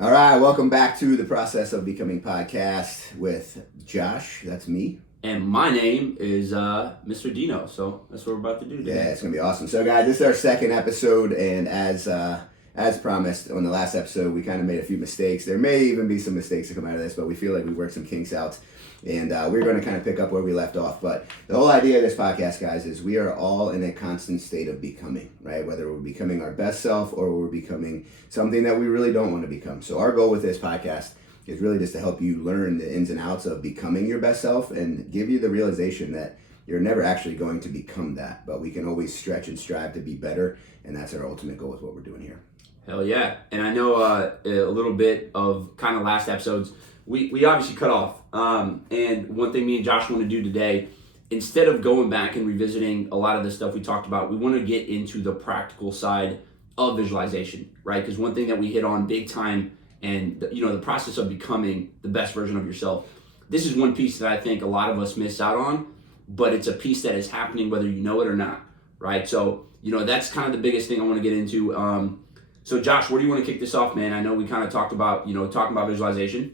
All right, welcome back to the Process of Becoming podcast with Josh. That's me. And my name is Mr. Dino, so that's what we're about to do today. Yeah, it's gonna be awesome. So, guys, this is our second episode, and as promised on the last episode, we kind of made a few mistakes. There may even be some mistakes that come out of this, but we feel like we worked some kinks out, and we're going to kind of pick up where we left off. But the whole idea of this podcast, guys, is we are all in a constant state of becoming, right? Whether we're becoming our best self or we're becoming something that we really don't want to become. So our goal with this podcast is really just to help you learn the ins and outs of becoming your best self and give you the realization that you're never actually going to become that, but we can always stretch and strive to be better, and that's our ultimate goal with what we're doing here. Hell yeah. And I know a little bit of kind of last episodes, we obviously cut off. And one thing me and Josh want to do today, instead of going back and revisiting a lot of the stuff we talked about, we want to get into the practical side of visualization, right? Because one thing that we hit on big time, and the process of becoming the best version of yourself, this is one piece that I think a lot of us miss out on, but it's a piece that is happening whether you know it or not, right? So, that's kind of the biggest thing I want to get into. So Josh, where do you want to kick this off, man? I know we kind of talked about, talking about visualization.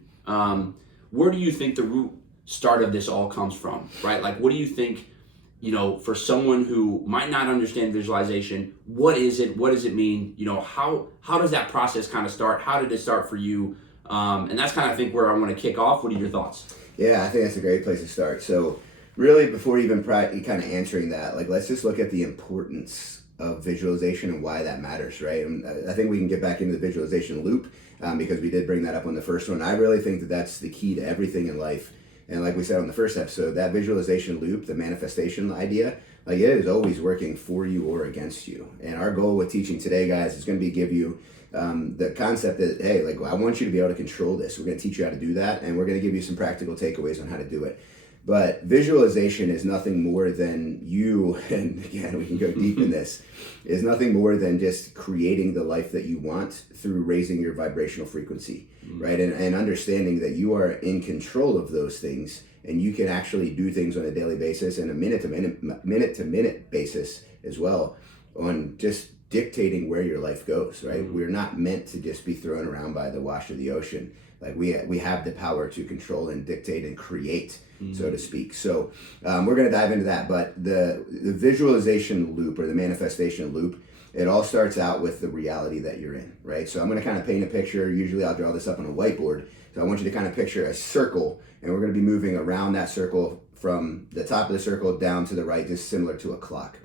Where do you think the root start of this all comes from, right? Like, what do you think, for someone who might not understand visualization, what is it? What does it mean? How does that process kind of start? How did it start for you? And that's kind of, I think, where I want to kick off. What are your thoughts? Yeah, I think that's a great place to start. So really, before even kind of answering that, let's just look at the importance of visualization and why that matters, right? And I think we can get back into the visualization loop because we did bring that up on the first one. I really think that that's the key to everything in life. And like we said on the first episode, that visualization loop, the manifestation idea, it is always working for you or against you. And our goal with teaching today, guys, is going to be give you the concept that, hey, I want you to be able to control this. We're going to teach you how to do that, and we're going to give you some practical takeaways on how to do it. But visualization is nothing more than you, and again, we can go deep in this, is nothing more than just creating the life that you want through raising your vibrational frequency, right? And understanding that you are in control of those things, and you can actually do things on a daily basis and a minute to minute basis as well, on just dictating where your life goes, right? We're not meant to just be thrown around by the wash of the ocean. We have the power to control and dictate and create, so to speak. So we're going to dive into that. But the visualization loop or the manifestation loop, it all starts out with the reality that you're in, right? So I'm going to kind of paint a picture. Usually I'll draw this up on a whiteboard. So I want you to kind of picture a circle, and we're going to be moving around that circle from the top of the circle down to the right, just similar to a clock.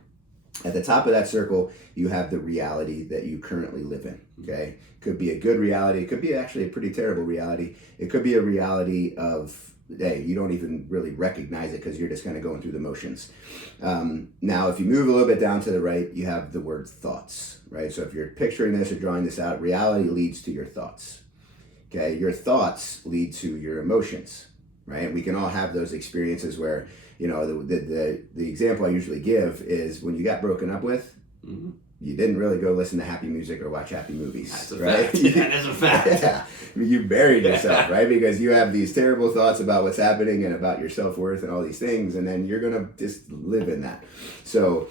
At the top of that circle, you have the reality that you currently live in, okay? Could be a good reality. It could be actually a pretty terrible reality. It could be a reality of, hey, you don't even really recognize it because you're just kind of going through the motions. Now, if you move a little bit down to the right, you have the word thoughts, right? So if you're picturing this or drawing this out, reality leads to your thoughts, okay? Your thoughts lead to your emotions, right? We can all have those experiences where, the example I usually give is when you got broken up with, you didn't really go listen to happy music or watch happy movies. That's a right? fact. Yeah, that's a fact. Yeah. You buried yourself, right? Because you have these terrible thoughts about what's happening and about your self-worth and all these things, and then you're going to just live in that. So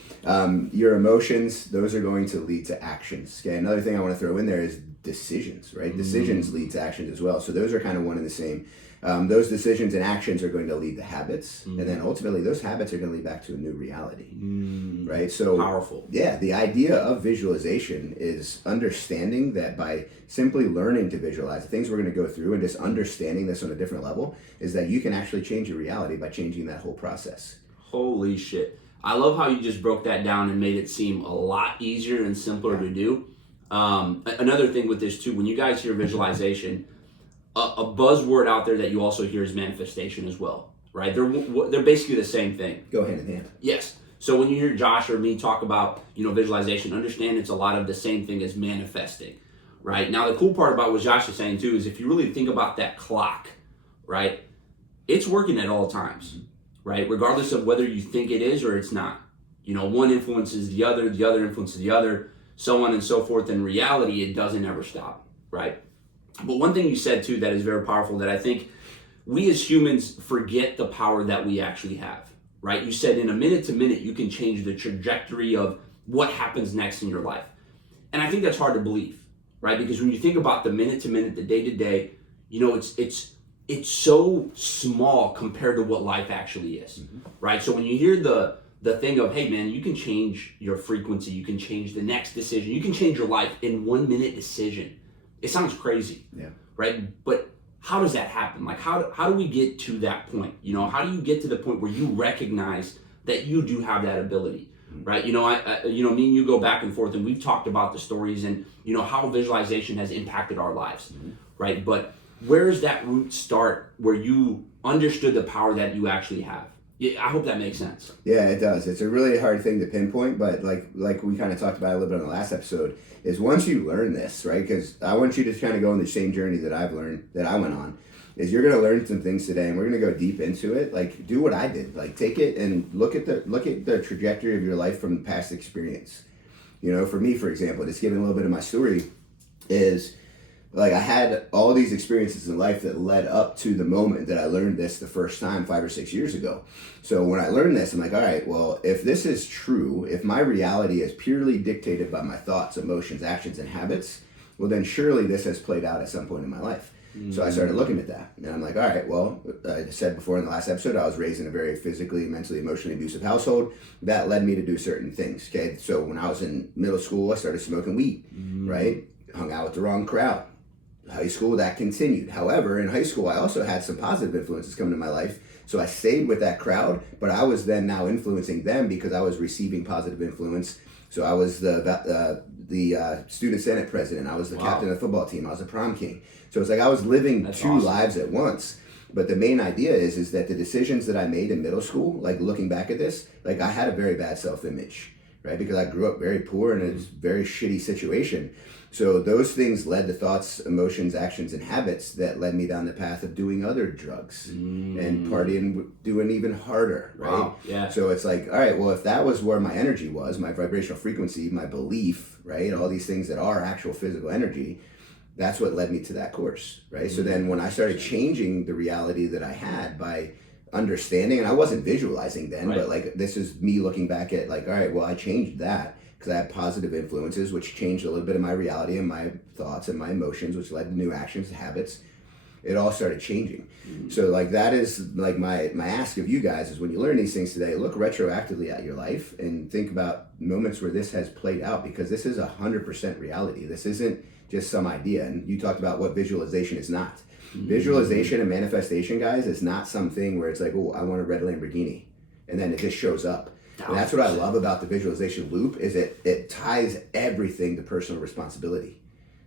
your emotions, those are going to lead to actions. Okay. Another thing I want to throw in there is decisions, right? Decisions lead to actions as well. So those are kind of one and the same. Those decisions and actions are going to lead to habits, and then ultimately those habits are going to lead back to a new reality, right? So powerful. Yeah, the idea of visualization is understanding that by simply learning to visualize, the things we're going to go through and just understanding this on a different level, is that you can actually change your reality by changing that whole process. Holy shit. I love how you just broke that down and made it seem a lot easier and simpler to do. Another thing with this too, when you guys hear visualization, a buzzword out there that you also hear is manifestation as well, right? They're basically the same thing. Go hand in hand. Yes. So when you hear Josh or me talk about, visualization, understand it's a lot of the same thing as manifesting, right? Now, the cool part about what Josh is saying too is if you really think about that clock, right, it's working at all times, right? Regardless of whether you think it is or it's not. One influences the other influences the other, so on and so forth. In reality, it doesn't ever stop, right? But one thing you said too that is very powerful that I think we as humans forget the power that we actually have, right? You said in a minute to minute, you can change the trajectory of what happens next in your life. And I think that's hard to believe, right? Because when you think about the minute to minute, the day to day, you know, it's so small compared to what life actually is, right? So when you hear the thing of, hey man, you can change your frequency, you can change the next decision, you can change your life in 1 minute decision. It sounds crazy, right? But how does that happen? Like how do we get to that point? You know, how do you get to the point where you recognize that you do have that ability, right? You know, I you know, me and you go back and forth, and we've talked about the stories and, you know, how visualization has impacted our lives, right? But where does that root start where you understood the power that you actually have? Yeah, I hope that makes sense. Yeah, it does. It's a really hard thing to pinpoint, but like we kind of talked about a little bit on the last episode, is once you learn this, right? Because I want you to kind of go on the same journey that I've learned, that I went on, is you're going to learn some things today, and we're going to go deep into it. Like, do what I did. Like, take it and look at the trajectory of your life from past experience. You know, for me, for example, just giving a little bit of my story is, like, I had all these experiences in life that led up to the moment that I learned this the first time 5 or 6 years ago. So when I learned this, I'm like, all right, well, if this is true, if my reality is purely dictated by my thoughts, emotions, actions, and habits, well, then surely this has played out at some point in my life. So I started looking at that, and I'm like, all right, well, I said before in the last episode, I was raised in a very physically, mentally, emotionally abusive household. That led me to do certain things, okay? So when I was in middle school, I started smoking weed, right? Hung out with the wrong crowd. High school, that continued. However, in high school, I also had some positive influences come into my life. So I stayed with that crowd, but I was then now influencing them because I was receiving positive influence. So I was the student senate president. I was the captain of the football team. I was the prom king. So it's like I was living two lives at once. But the main idea is that the decisions that I made in middle school, like looking back at this, like I had a very bad self-image, right? Because I grew up very poor in a very shitty situation. So those things led to thoughts, emotions, actions, and habits that led me down the path of doing other drugs and partying, doing even harder, right? Wow. Yeah. So it's like, all right, well, if that was where my energy was, my vibrational frequency, my belief, right? All these things that are actual physical energy, that's what led me to that course, right? So then when I started changing the reality that I had by understanding, and I wasn't visualizing then, but like this is me looking back at like, all right, well, I changed that because I had positive influences, which changed a little bit of my reality and my thoughts and my emotions, which led to new actions, habits. It all started changing. So like that is like my ask of you guys is when you learn these things today, look retroactively at your life and think about moments where this has played out, because this is 100% reality. This isn't just some idea. And you talked about what visualization is not. Visualization and manifestation, guys, is not something where it's like, oh, I want a red Lamborghini, and then it just shows up. And that's what I love about the visualization loop is it ties everything to personal responsibility.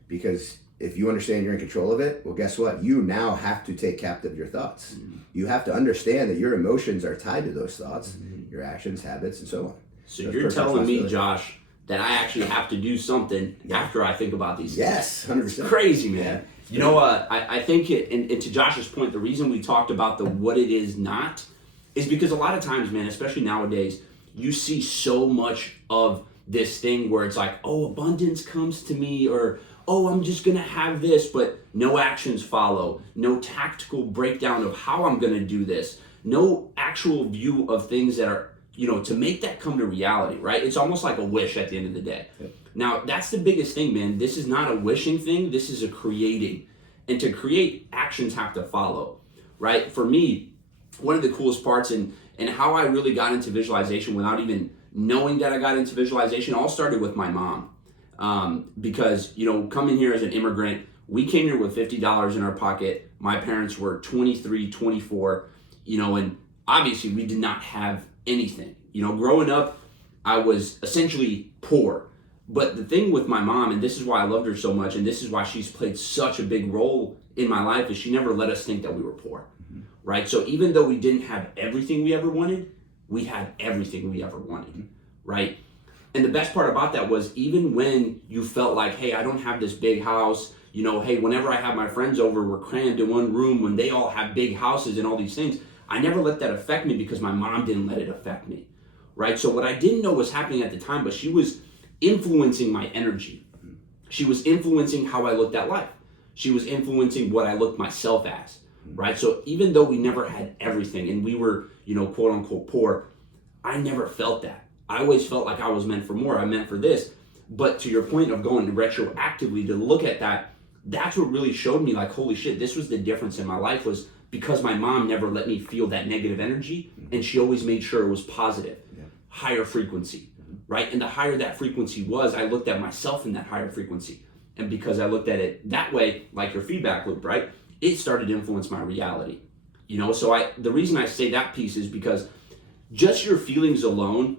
Because if you understand you're in control of it, well, guess what? You now have to take captive your thoughts. You have to understand that your emotions are tied to those thoughts, your actions, habits, and so on. So you're telling me, Josh, that I actually have to do something after I think about these things. Yes, 100%. It's crazy, man. Yeah. You know, I think, and to Josh's point, the reason we talked about the what it is not is because a lot of times, man, especially nowadays, you see so much of this thing where it's like, oh, abundance comes to me, or, oh, I'm just going to have this, but no actions follow, no tactical breakdown of how I'm going to do this, no actual view of things that are, you know, to make that come to reality, right? It's almost like a wish at the end of the day. Yep. Now, that's the biggest thing, man. This is not a wishing thing. This is a creating. And to create, actions have to follow, right? For me, one of the coolest parts and how I really got into visualization without even knowing that I got into visualization all started with my mom. Because, you know, coming here as an immigrant, we came here with $50 in our pocket. My parents were 23, 24, you know, and obviously we did not have anything. You know, growing up, I was essentially poor. But the thing with my mom, and this is why I loved her so much, and this is why she's played such a big role in my life, is she never let us think that we were poor, right? So even though we didn't have everything we ever wanted, we had everything we ever wanted, right? And the best part about that was even when you felt like, hey, I don't have this big house, you know, hey, whenever I have my friends over, we're crammed in one room when they all have big houses and all these things, I never let that affect me because my mom didn't let it affect me, right? So what I didn't know was happening at the time, but she was influencing my energy. She was influencing how I looked at life. She was influencing what I looked myself as, right? So even though we never had everything and we were, you know, quote unquote poor, I never felt that. I always felt like I was meant for more. I meant for this. But to your point of going retroactively to look at that, that's what really showed me like, holy shit, this was the difference in my life, was because my mom never let me feel that negative energy, and she always made sure it was positive, higher frequency, right? And the higher that frequency was, I looked at myself in that higher frequency. And because I looked at it that way, like your feedback loop, right? It started to influence my reality. So the reason I say that piece is because just your feelings alone,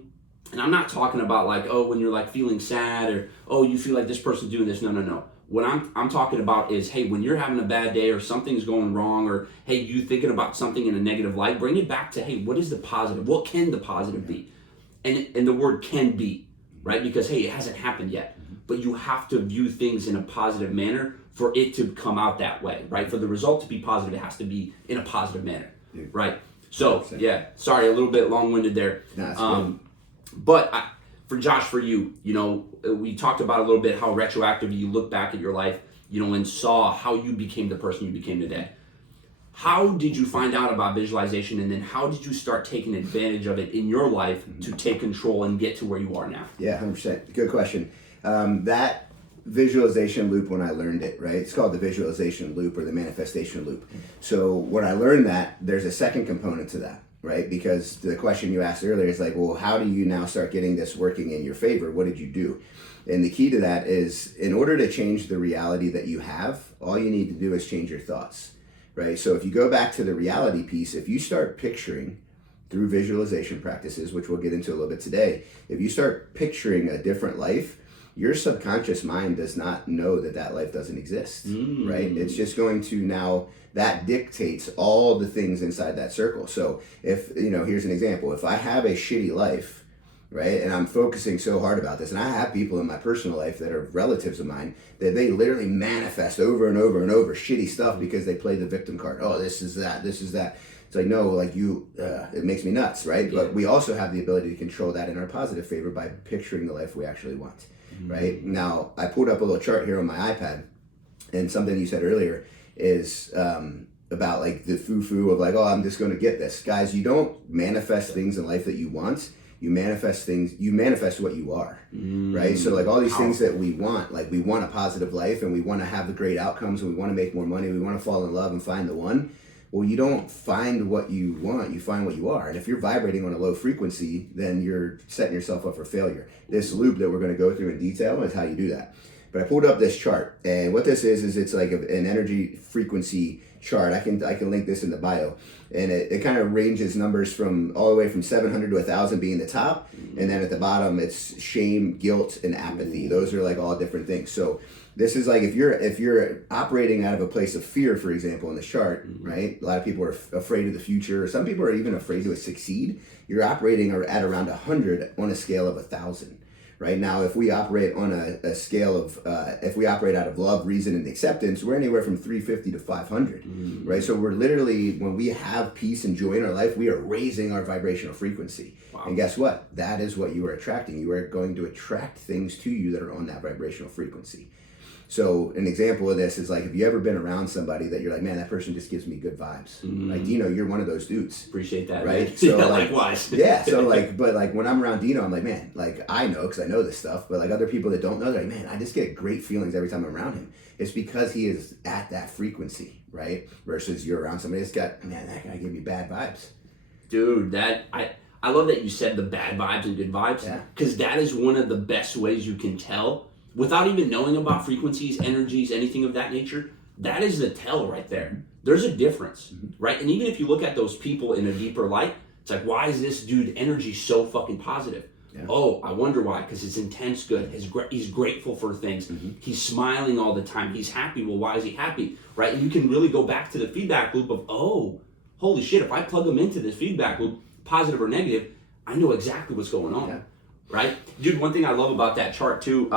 and I'm not talking about like, oh, when you're like feeling sad, or, oh, you feel like this person's doing this. No. What I'm talking about is, hey, when you're having a bad day or something's going wrong, or hey, you thinking about something in a negative light, bring it back to, hey, what is the positive? What can the positive be? And the word can be, right? Because, hey, it hasn't happened yet, but you have to view things in a positive manner for it to come out that way, right? For the result to be positive, it has to be in a positive manner, right? So, yeah, sorry, a little bit long-winded there. No, but for Josh, for you, we talked about a little bit how retroactive you look back at your life, and saw how you became the person you became today. How did you find out about visualization, and then how did you start taking advantage of it in your life to take control and get to where you are now? Yeah, 100%. Good question. That visualization loop, when I learned it, right? It's called the visualization loop or the manifestation loop. So when I learned that, there's a second component to that, right? Because the question you asked earlier is like, well, how do you now start getting this working in your favor? What did you do? And the key to that is, in order to change the reality that you have, all you need to do is change your thoughts, right? So if you go back to the reality piece, if you start picturing through visualization practices, which we'll get into a little bit today, if you start picturing a different life, your subconscious mind does not know that life doesn't exist, right? It's just going to now, that dictates all the things inside that circle. So if, here's an example. If I have a shitty life, right, and I'm focusing so hard about this, and I have people in my personal life that are relatives of mine that they literally manifest over and over and over shitty stuff because they play the victim card. Oh, this is that. It's like, no, like it makes me nuts, right? Yeah. But we also have the ability to control that in our positive favor by picturing the life we actually want. Right? Now, I pulled up a little chart here on my iPad, and something you said earlier is about like the foo-foo of like, oh, I'm just going to get this. Guys, you don't manifest things in life that you want. You manifest what you are, right? So like all these things that we want, like we want a positive life, and we want to have the great outcomes, and we want to make more money, we want to fall in love and find the one. Well, you don't find what you want, you find what you are. And if you're vibrating on a low frequency, then you're setting yourself up for failure. This loop that we're going to go through in detail is how you do that. But I pulled up this chart, and what this is it's like an energy frequency chart. I can link this in the bio. And it kind of ranges numbers from all the way from 700 to 1,000 being the top. And then at the bottom, it's shame, guilt, and apathy. Those are like all different things. So this is like if you're operating out of a place of fear, for example, in the chart, right? A lot of people are afraid of the future. Some people are even afraid to succeed. You're operating at around 100 on a scale of 1,000. Right now, if we operate on a scale of, if we operate out of love, reason, and acceptance, we're anywhere from 350 to 500, right? So we're literally, when we have peace and joy in our life, we are raising our vibrational frequency. Wow. And guess what? That is what you are attracting. You are going to attract things to you that are on that vibrational frequency. So an example of this is like, have you ever been around somebody that you're like, man, that person just gives me good vibes? Like, Dino, you're one of those dudes. Appreciate that, right? Man. So yeah, like, likewise. Yeah, so like, but like when I'm around Dino, I'm like, man, like I know because I know this stuff, but like other people that don't know, they're like, man, I just get great feelings every time I'm around him. It's because he is at that frequency, right? Versus you're around somebody that's got, man, that guy give me bad vibes. Dude, I love that you said the bad vibes and good vibes, because that is one of the best ways you can tell. Without even knowing about frequencies, energies, anything of that nature, that is the tell right there. There's a difference, right? And even if you look at those people in a deeper light, it's like, why is this dude energy so fucking positive? Yeah. Oh, I wonder why. Because it's intense good. He's grateful for things. He's smiling all the time. He's happy. Well, why is he happy, right? And you can really go back to the feedback loop of, oh, holy shit, if I plug them into this feedback loop, positive or negative, I know exactly what's going on, right? Dude, one thing I love about that chart too,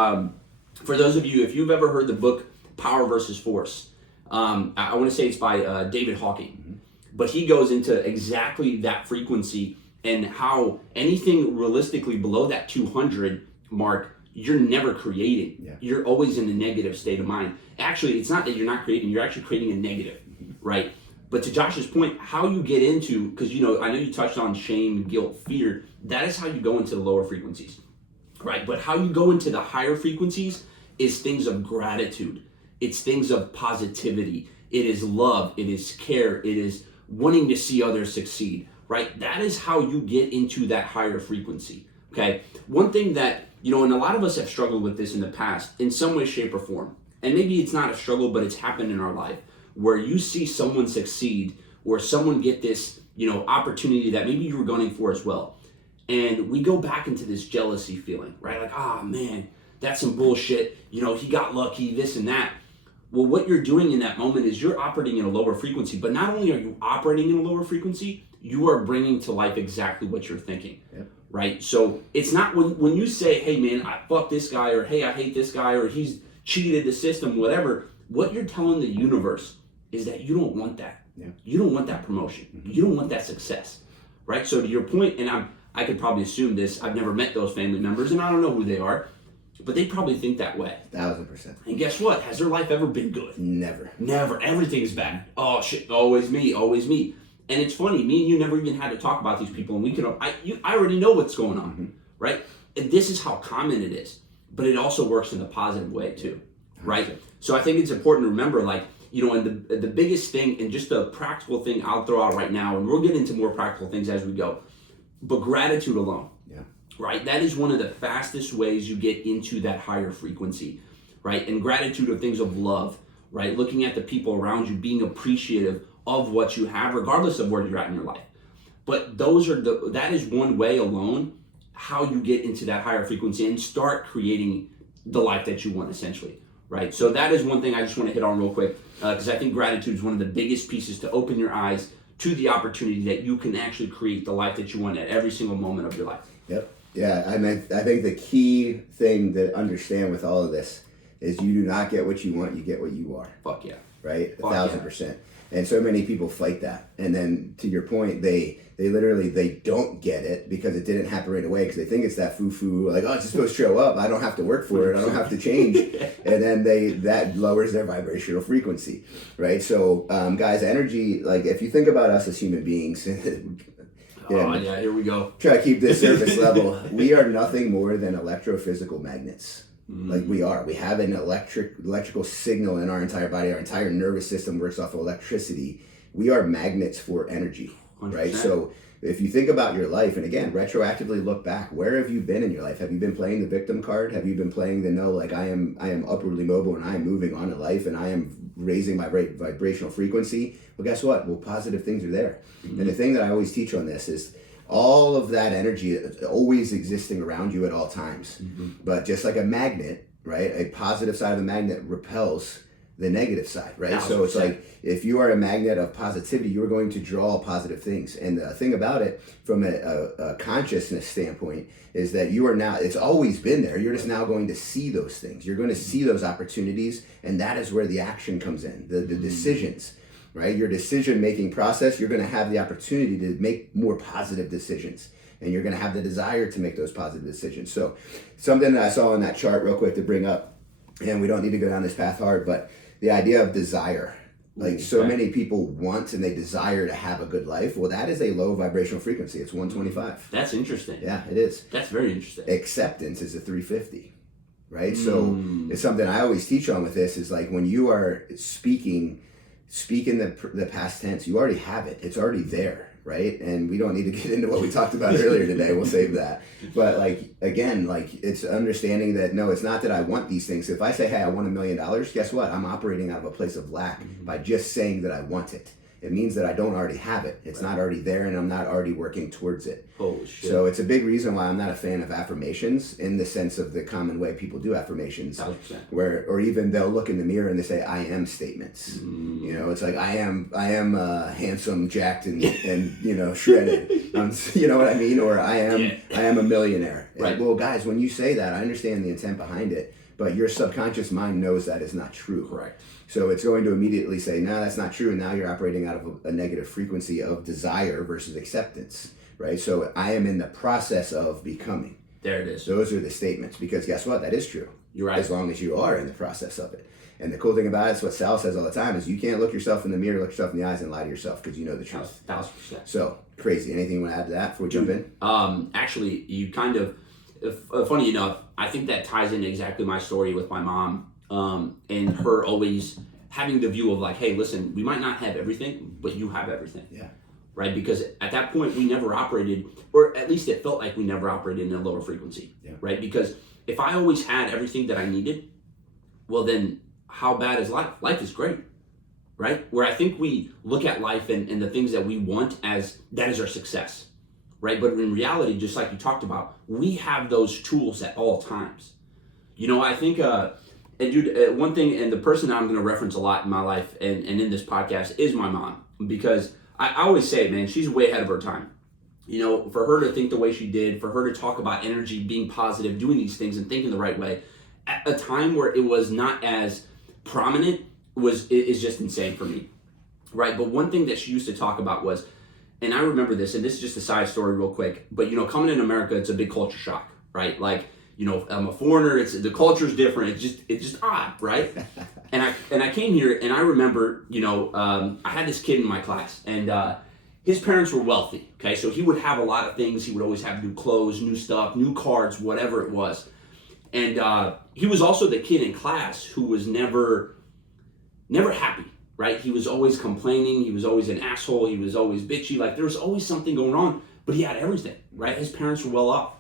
for those of you, if you've ever heard the book Power versus Force, I want to say it's by David Hawking, but he goes into exactly that frequency and how anything realistically below that 200 mark, you're never creating. Yeah. You're always in a negative state of mind. Actually, it's not that you're not creating, you're actually creating a negative, right? But to Josh's point, how you get into, because I know you touched on shame, guilt, fear, that is how you go into the lower frequencies. right? But how you go into the higher frequencies is things of gratitude. It's things of positivity. It is love. It is care. It is wanting to see others succeed, right? That is how you get into that higher frequency, okay? One thing that, and a lot of us have struggled with this in the past in some way, shape, or form. And maybe it's not a struggle, but it's happened in our life where you see someone succeed or someone get this, opportunity that maybe you were gunning for as well. And we go back into this jealousy feeling, right? Like, oh man, that's some bullshit. He got lucky, this and that. Well, what you're doing in that moment is you're operating in a lower frequency, but not only are you operating in a lower frequency, you are bringing to life exactly what you're thinking, right? So it's not when you say, hey man, I fuck this guy, or hey, I hate this guy, or he's cheated the system, whatever, what you're telling the universe is that you don't want that. You don't want that promotion. You don't want that success, right? So to your point, and I could probably assume this, I've never met those family members and I don't know who they are, but they probably think that way. 1,000%. And guess what? Has their life ever been good? Never. Never. Everything's bad. Oh shit, always me, always me. And it's funny, me and you never even had to talk about these people, and we can. I already know what's going on, right? And this is how common it is, but it also works in a positive way too, right? 100%. So I think it's important to remember, and the biggest thing, and just a practical thing I'll throw out right now, and we'll get into more practical things as we go, but gratitude alone, right? That is one of the fastest ways you get into that higher frequency, right? And gratitude of things of love, right? Looking at the people around you, being appreciative of what you have, regardless of where you're at in your life. But that is one way alone how you get into that higher frequency and start creating the life that you want, essentially, right? So that is one thing I just want to hit on real quick, because I think gratitude is one of the biggest pieces to open your eyes to the opportunity that you can actually create the life that you want at every single moment of your life. Yep. Yeah, I think the key thing to understand with all of this is you do not get what you want, you get what you are. Fuck yeah. Right? 1,000%. And so many people fight that. And then to your point, they literally don't get it because it didn't happen right away, because they think it's that foo-foo, like, oh, it's supposed to show up. I don't have to work for it. I don't have to change. And then that lowers their vibrational frequency, right? So, guys, energy, like if you think about us as human beings, here we go. Try to keep this surface level. We are nothing more than electrophysical magnets. Like we are. We have an electrical signal in our entire body. Our entire nervous system works off of electricity. We are magnets for energy, 100%. Right? So if you think about your life, and again, retroactively look back, where have you been in your life? Have you been playing the victim card? Have you been playing the I am upwardly mobile and I am moving on in life and I am raising my vibrational frequency? Well, guess what? Well, positive things are there. And the thing that I always teach on this is all of that energy is always existing around you at all times. But just like a magnet, right? A positive side of the magnet repels the negative side, right? 100%. So it's like if you are a magnet of positivity, you're going to draw positive things. And the thing about it from a consciousness standpoint is that you are now, it's always been there. You're just now going to see those things. You're going to see those opportunities, and that is where the action comes in, the decisions. Right? Your decision-making process, you're going to have the opportunity to make more positive decisions, and you're going to have the desire to make those positive decisions. So something that I saw on that chart real quick to bring up, and we don't need to go down this path hard, but the idea of desire. Like so many people want and they desire to have a good life. Well, that is a low vibrational frequency. It's 125. That's interesting. Yeah, it is. That's very interesting. Acceptance is a 350. Right? So it's something I always teach on with this is like when you are speaking the past tense, you already have it. It's already there, right? And we don't need to get into what we talked about earlier today. We'll save that. But like, again, like it's understanding that, no, it's not that I want these things. If I say, hey, I want $1 million, guess what? I'm operating out of a place of lack by just saying that I want it. It means that I don't already have it. It's not already there, and I'm not already working towards it. Holy shit. So it's a big reason why I'm not a fan of affirmations in the sense of the common way people do affirmations, 100%. or even they'll look in the mirror and they say I am statements. You know, it's like I am handsome, jacked, and shredded. You know what I mean? Or I am a millionaire. Right. Well, guys, when you say that, I understand the intent behind it, but your subconscious mind knows that is not true. Correct. So it's going to immediately say, no, that's not true. And now you're operating out of a negative frequency of desire versus acceptance, right? So I am in the process of becoming. There it is. Those are the statements, because guess what? That is true. You're right. As long as you are in the process of it. And the cool thing about it is what Sal says all the time is you can't look yourself in the mirror, look yourself in the eyes and lie to yourself because you know the truth. 1,000%. So crazy. Anything you want to add to that before we jump in? Actually, you kind of, funny enough, I think that ties in exactly my story with my mom, and her always having the view of like, hey, listen, we might not have everything, but you have everything. Yeah. Right? Because at that point, we never operated, or at least it felt like we never operated in a lower frequency. Yeah. Right? Because if I always had everything that I needed, well, then how bad is life? Life is great. Right? Where I think we look at life and the things that we want as that is our success. Right? But in reality, just like you talked about, we have those tools at all times. You know, I think, and dude, one thing, and the person that I'm going to reference a lot in my life and in this podcast is my mom, because I always say, man, she's way ahead of her time. You know, for her to think the way she did, for her to talk about energy, being positive, doing these things and thinking the right way, at a time where it was not as prominent, is just insane for me. Right? But one thing that she used to talk about was, and I remember this, and this is just a side story real quick, but you know, coming in America, it's a big culture shock, right? Like, you know, I'm a foreigner, the culture's different, it's just odd, right? and I came here, and I remember, you know, I had this kid in my class, and his parents were wealthy, okay? So he would have a lot of things, he would always have new clothes, new stuff, new cards, whatever it was. And he was also the kid in class who was never happy. Right? He was always complaining. He was always an asshole. He was always bitchy. Like there was always something going on, but he had everything, right? His parents were well off.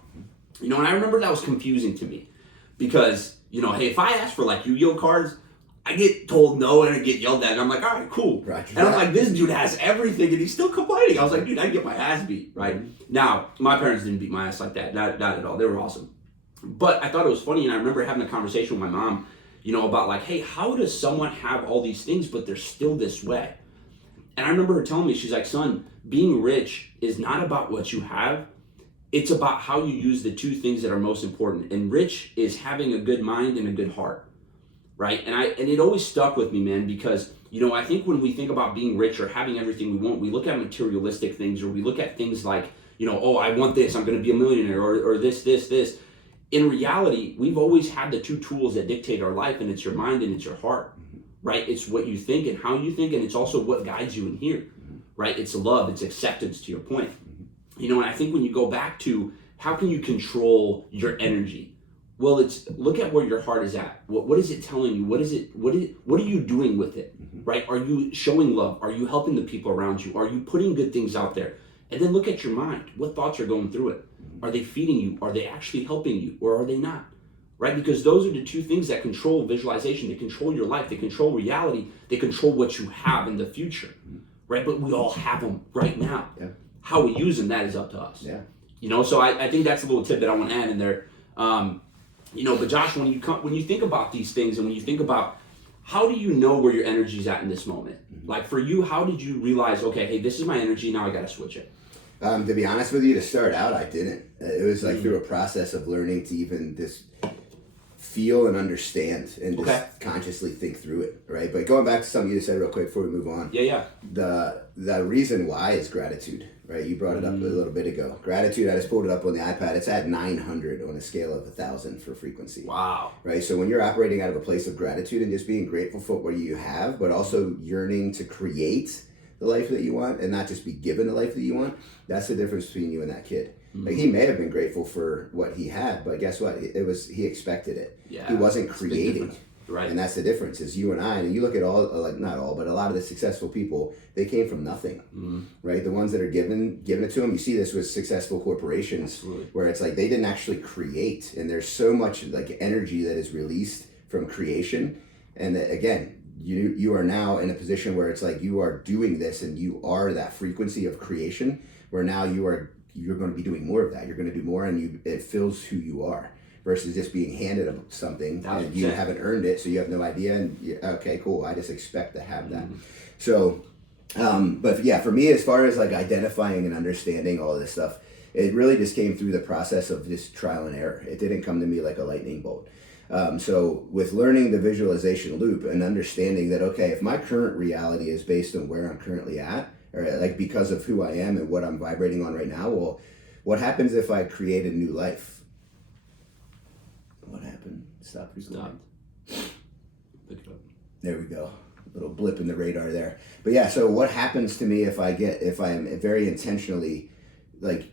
You know, and I remember that was confusing to me because, you know, hey, if I ask for like Yu-Gi-Oh cards, I get told no and I get yelled at and I'm like, all right, cool. Roger and I'm like, this dude has everything and he's still complaining. I was like, dude, I get my ass beat, right? Now, my parents didn't beat my ass like that. Not at all. They were awesome. But I thought it was funny, and I remember having a conversation with my mom, you know, about like, hey, how does someone have all these things, but they're still this way? And I remember her telling me, she's like, son, being rich is not about what you have. It's about how you use the two things that are most important. And rich is having a good mind and a good heart, right? And it always stuck with me, man, because, you know, I think when we think about being rich or having everything we want, we look at materialistic things, or we look at things like, you know, oh, I want this, I'm going to be a millionaire, or this. In reality, we've always had the two tools that dictate our life, and it's your mind and it's your heart, right? It's what you think and how you think, and it's also what guides you in here, right? It's love, it's acceptance, to your point. You know, and I think when you go back to how can you control your energy? Well, it's look at where your heart is at. What is it telling you? What are you doing with it, right? Are you showing love? Are you helping the people around you? Are you putting good things out there? And then look at your mind. What thoughts are going through it? Are they feeding you? Are they actually helping you? Or are they not? Right? Because those are the two things that control visualization. They control your life. They control reality. They control what you have in the future. Right? But we all have them right now. Yeah. How we use them, that is up to us. Yeah. You know, so I think that's a little tip that I want to add in there. You know, but Josh, when you think about these things, and when you think about how do you know where your energy's at in this moment? Like for you, how did you realize, okay, hey, this is my energy, now I got to switch it? To be honest with you, to start out, I didn't. It was like through a process of learning to even just feel and understand and just consciously think through it, right? But going back to something you just said real quick before we move on. Yeah. The reason why is gratitude, right? You brought it up a little bit ago. Gratitude, I just pulled it up on the iPad. It's at 900 on a scale of 1,000 for frequency. Wow. Right? So when you're operating out of a place of gratitude and just being grateful for what you have, but also yearning to create the life that you want and not just be given the life that you want, that's the difference between you and that kid. Like he may have been grateful for what he had, but guess what? He expected it. Yeah, he wasn't creating. Right. And that's the difference is you and I, and you look at all, like not all, but a lot of the successful people, they came from nothing, right? The ones that are given it to them. You see this with successful corporations. Absolutely. Where it's like they didn't actually create, and there's so much like energy that is released from creation. And that, again, you are now in a position where it's like you are doing this and you are that frequency of creation where now you're going to be doing more of that. You're going to do more, and it fills who you are versus just being handed something 1,000%. and you haven't earned it, so you have no idea, and okay, cool, I just expect to have that. So, but yeah, for me, as far as like identifying and understanding all this stuff, it really just came through the process of just trial and error. It didn't come to me like a lightning bolt. So with learning the visualization loop and understanding that, okay, if my current reality is based on where I'm currently at, or like because of who I am and what I'm vibrating on right now, well, what happens if I create a new life? What happened? Stop recording. Pick it up. There we go. A little blip in the radar there. But yeah, so what happens to me if I'm very intentionally like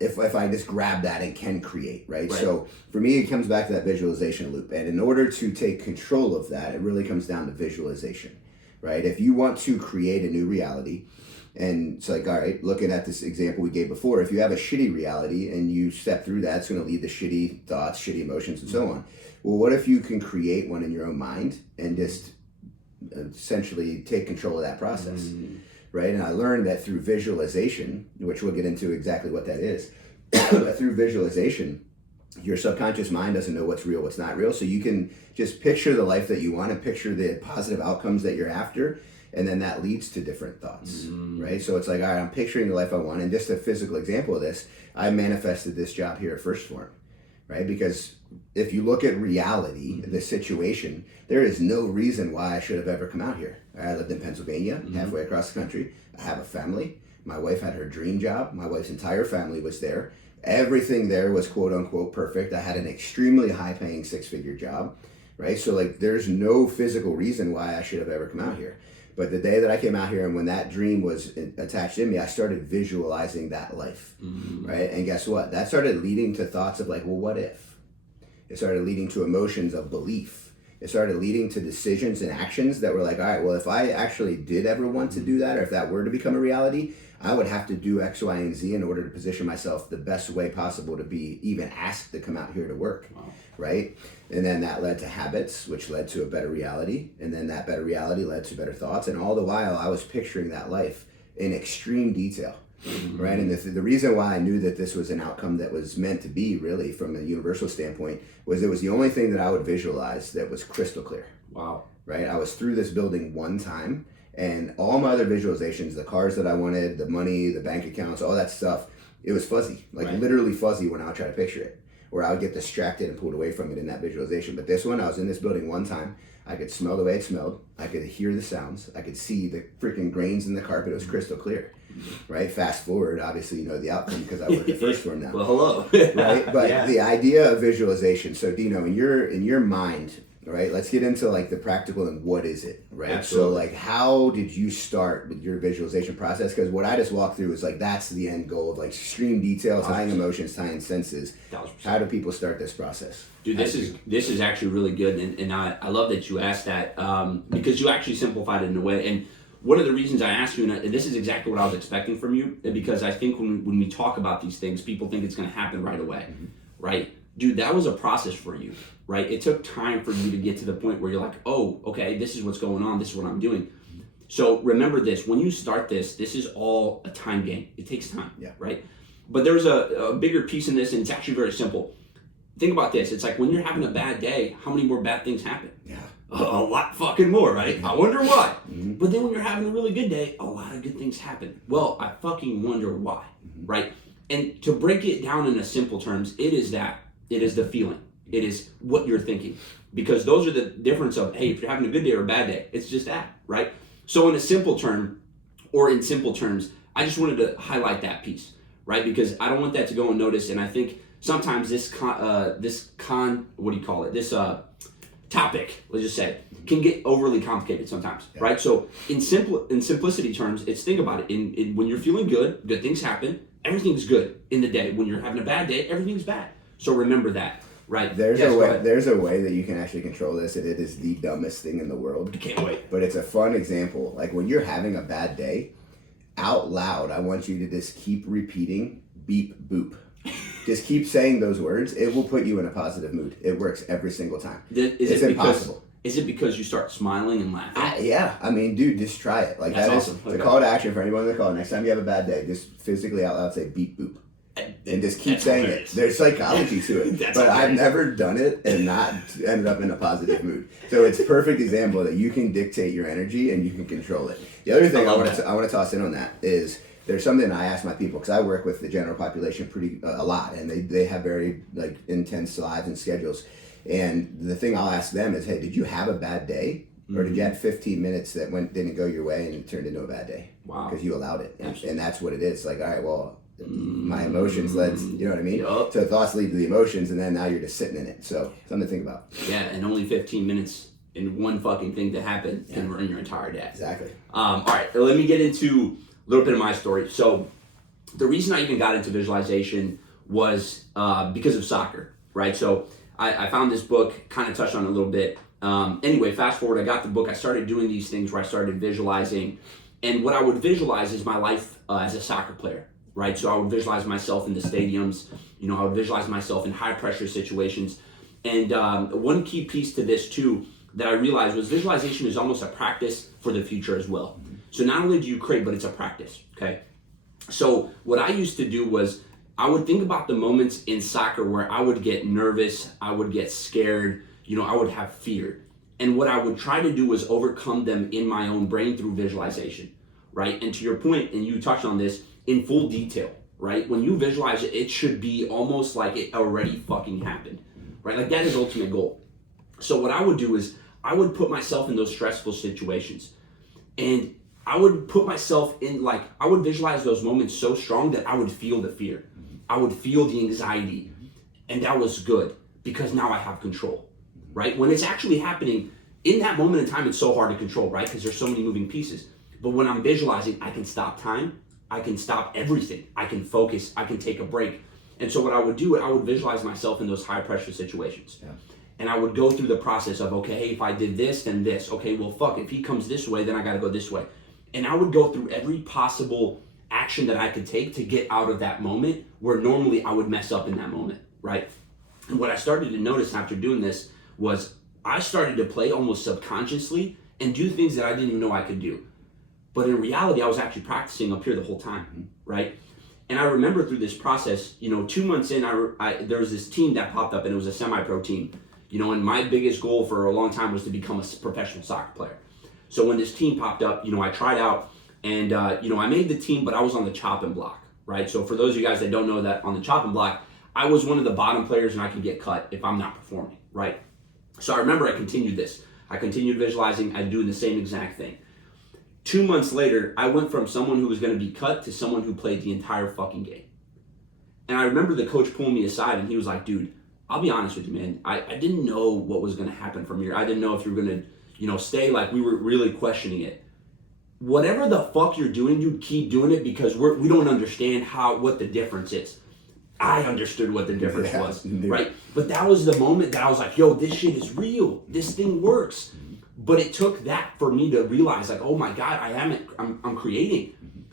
if I just grab that and can create, right? Right. So for me, it comes back to that visualization loop. And in order to take control of that, it really comes down to visualization, right? If you want to create a new reality, and it's like, all right, looking at this example we gave before, if you have a shitty reality and you step through that, it's going to lead to shitty thoughts, shitty emotions, and so on. Well, what if you can create one in your own mind and just essentially take control of that process, right? And I learned that through visualization, which we'll get into exactly what that is, but through visualization, your subconscious mind doesn't know what's real, what's not real. So you can just picture the life that you want and picture the positive outcomes that you're after. And then that leads to different thoughts, right? So it's like, all right, I'm picturing the life I want. And just a physical example of this, I manifested this job here at First Form, right? Because if you look at reality, the situation, there is no reason why I should have ever come out here. I lived in Pennsylvania, halfway across the country. I have a family. My wife had her dream job. My wife's entire family was there. Everything there was quote unquote perfect. I had an extremely high paying 6-figure job, right? So like there's no physical reason why I should have ever come out here. But the day that I came out here and when that dream was attached in me, I started visualizing that life, right? And guess what? That started leading to thoughts of like, well, what if? It started leading to emotions of belief. It started leading to decisions and actions that were like, all right, well, if I actually did ever want to do that, or if that were to become a reality, I would have to do X, Y, and Z in order to position myself the best way possible to be even asked to come out here to work, right? And then that led to habits, which led to a better reality. And then that better reality led to better thoughts. And all the while, I was picturing that life in extreme detail, right? And the reason why I knew that this was an outcome that was meant to be, really, from a universal standpoint, was it was the only thing that I would visualize that was crystal clear. Wow. Right? I was through this building one time, and all my other visualizations, the cars that I wanted, the money, the bank accounts, all that stuff, it was fuzzy, like literally fuzzy when I would try to picture it, or I would get distracted and pulled away from it in that visualization. But this one, I was in this building one time. I could smell the way it smelled. I could hear the sounds. I could see the freaking grains in the carpet. It was crystal clear, right? Fast forward, obviously, you know the outcome because I work at First Form now. Well, hello. Right? But the idea of visualization. So, Dino, in your mind, right? Let's get into like the practical and what is it, right? Absolutely. So, like, how did you start with your visualization process? Because what I just walked through is like that's the end goal of like extreme detail, tying emotions, tying senses. 1000%. How do people start this process? Dude, this is actually really good, and I love that you asked that because you actually simplified it in a way. And one of the reasons I asked you, and this is exactly what I was expecting from you, because I think when we talk about these things, people think it's going to happen right away, right? Dude, that was a process for you, right? It took time for you to get to the point where you're like, oh, okay, this is what's going on, this is what I'm doing. So remember this, when you start this is all a time game. It takes time, right? But there's a bigger piece in this, and it's actually very simple. Think about this. It's like when you're having a bad day, how many more bad things happen? Yeah. A lot fucking more, right? I wonder why. But then when you're having a really good day, a lot of good things happen. Well, I fucking wonder why, right? And to break it down in a simple terms, it is that. It is the feeling. It is what you're thinking. Because those are the difference of, hey, if you're having a good day or a bad day, it's just that, right? So in a simple term, or in simple terms, I just wanted to highlight that piece, right? Because I don't want that to go unnoticed, and I think sometimes this topic, let's just say, can get overly complicated sometimes, right? So in simplicity terms, it's think about it. In when you're feeling good things happen. Everything's good in the day. When you're having a bad day, everything's bad. So remember that, right? There's a way that you can actually control this, and it is the dumbest thing in the world. I can't wait. But it's a fun example. Like when you're having a bad day, out loud, I want you to just keep repeating beep boop. Just keep saying those words. It will put you in a positive mood. It works every single time. It's impossible. Is it because you start smiling and laughing? Yeah. I mean, dude, just try it. Like that's that awesome. is the call to action for anyone on the call. Next time you have a bad day, just physically out loud say beep boop. And just keep saying hilarious. it. There's psychology to it. But hilarious. I've never done it and not ended up in a positive mood. So it's a perfect example that you can dictate your energy and you can control it. The other thing I want to toss in on that is there's something I ask my people, because I work with the general population a lot, and they have very like intense lives and schedules. And the thing I'll ask them is, hey, did you have a bad day? Or did you have 15 minutes that didn't go your way and it turned into a bad day? Wow. Because you allowed it. And that's what it is. Like, all right, well, my emotions led, you know what I mean? Yep. So thoughts lead to the emotions, and then now you're just sitting in it. So something to think about. Yeah, and only 15 minutes in one fucking thing to happen can ruin your entire day. Exactly. All right, let me get into a little bit of my story. So the reason I even got into visualization was because of soccer, right? So I found this book, kind of touched on it a little bit. Anyway, fast forward, I got the book. I started doing these things where I started visualizing. And what I would visualize is my life as a soccer player, right? So I would visualize myself in the stadiums. I would visualize myself in high pressure situations. And one key piece to this too that I realized was visualization is almost a practice for the future as well. So not only do you create, but it's a practice, okay? So what I used to do was I would think about the moments in soccer where I would get nervous, I would get scared, I would have fear. And what I would try to do was overcome them in my own brain through visualization, right? And to your point, and you touched on this, in full detail, right? When you visualize it, it should be almost like it already fucking happened, right? Like that is ultimate goal. So what I would do is I would put myself in those stressful situations, and I would put myself in, like, I would visualize those moments so strong that I would feel the fear. I would feel the anxiety, and that was good because now I have control, right? When it's actually happening, in that moment in time, it's so hard to control, right? Because there's so many moving pieces. But when I'm visualizing, I can stop time, I can stop everything, I can focus, I can take a break. And so what I would do, I would visualize myself in those high pressure situations. Yeah. And I would go through the process of, okay, hey, if I did this, then this. Okay, well, fuck, if he comes this way, then I gotta go this way. And I would go through every possible action that I could take to get out of that moment where normally I would mess up in that moment, right? And what I started to notice after doing this was I started to play almost subconsciously and do things that I didn't even know I could do. But in reality, I was actually practicing up here the whole time, right? And I remember through this process, 2 months in, there was this team that popped up, and it was a semi-pro team. And my biggest goal for a long time was to become a professional soccer player. So when this team popped up, I tried out, and I made the team, but I was on the chopping block, right? So for those of you guys that don't know that, on the chopping block, I was one of the bottom players, and I could get cut if I'm not performing, right? So I remember I continued this. I continued visualizing, I doing the same exact thing. 2 months later, I went from someone who was going to be cut to someone who played the entire fucking game. And I remember the coach pulling me aside, and he was like, dude, I'll be honest with you, man. I didn't know what was going to happen from here. I didn't know if you were going to, stay. Like, we were really questioning it. Whatever the fuck you're doing, dude, keep doing it, because we don't understand what the difference is. I understood what the difference was, right? But that was the moment that I was like, yo, this shit is real. This thing works. But it took that for me to realize, like, oh my God, I'm creating.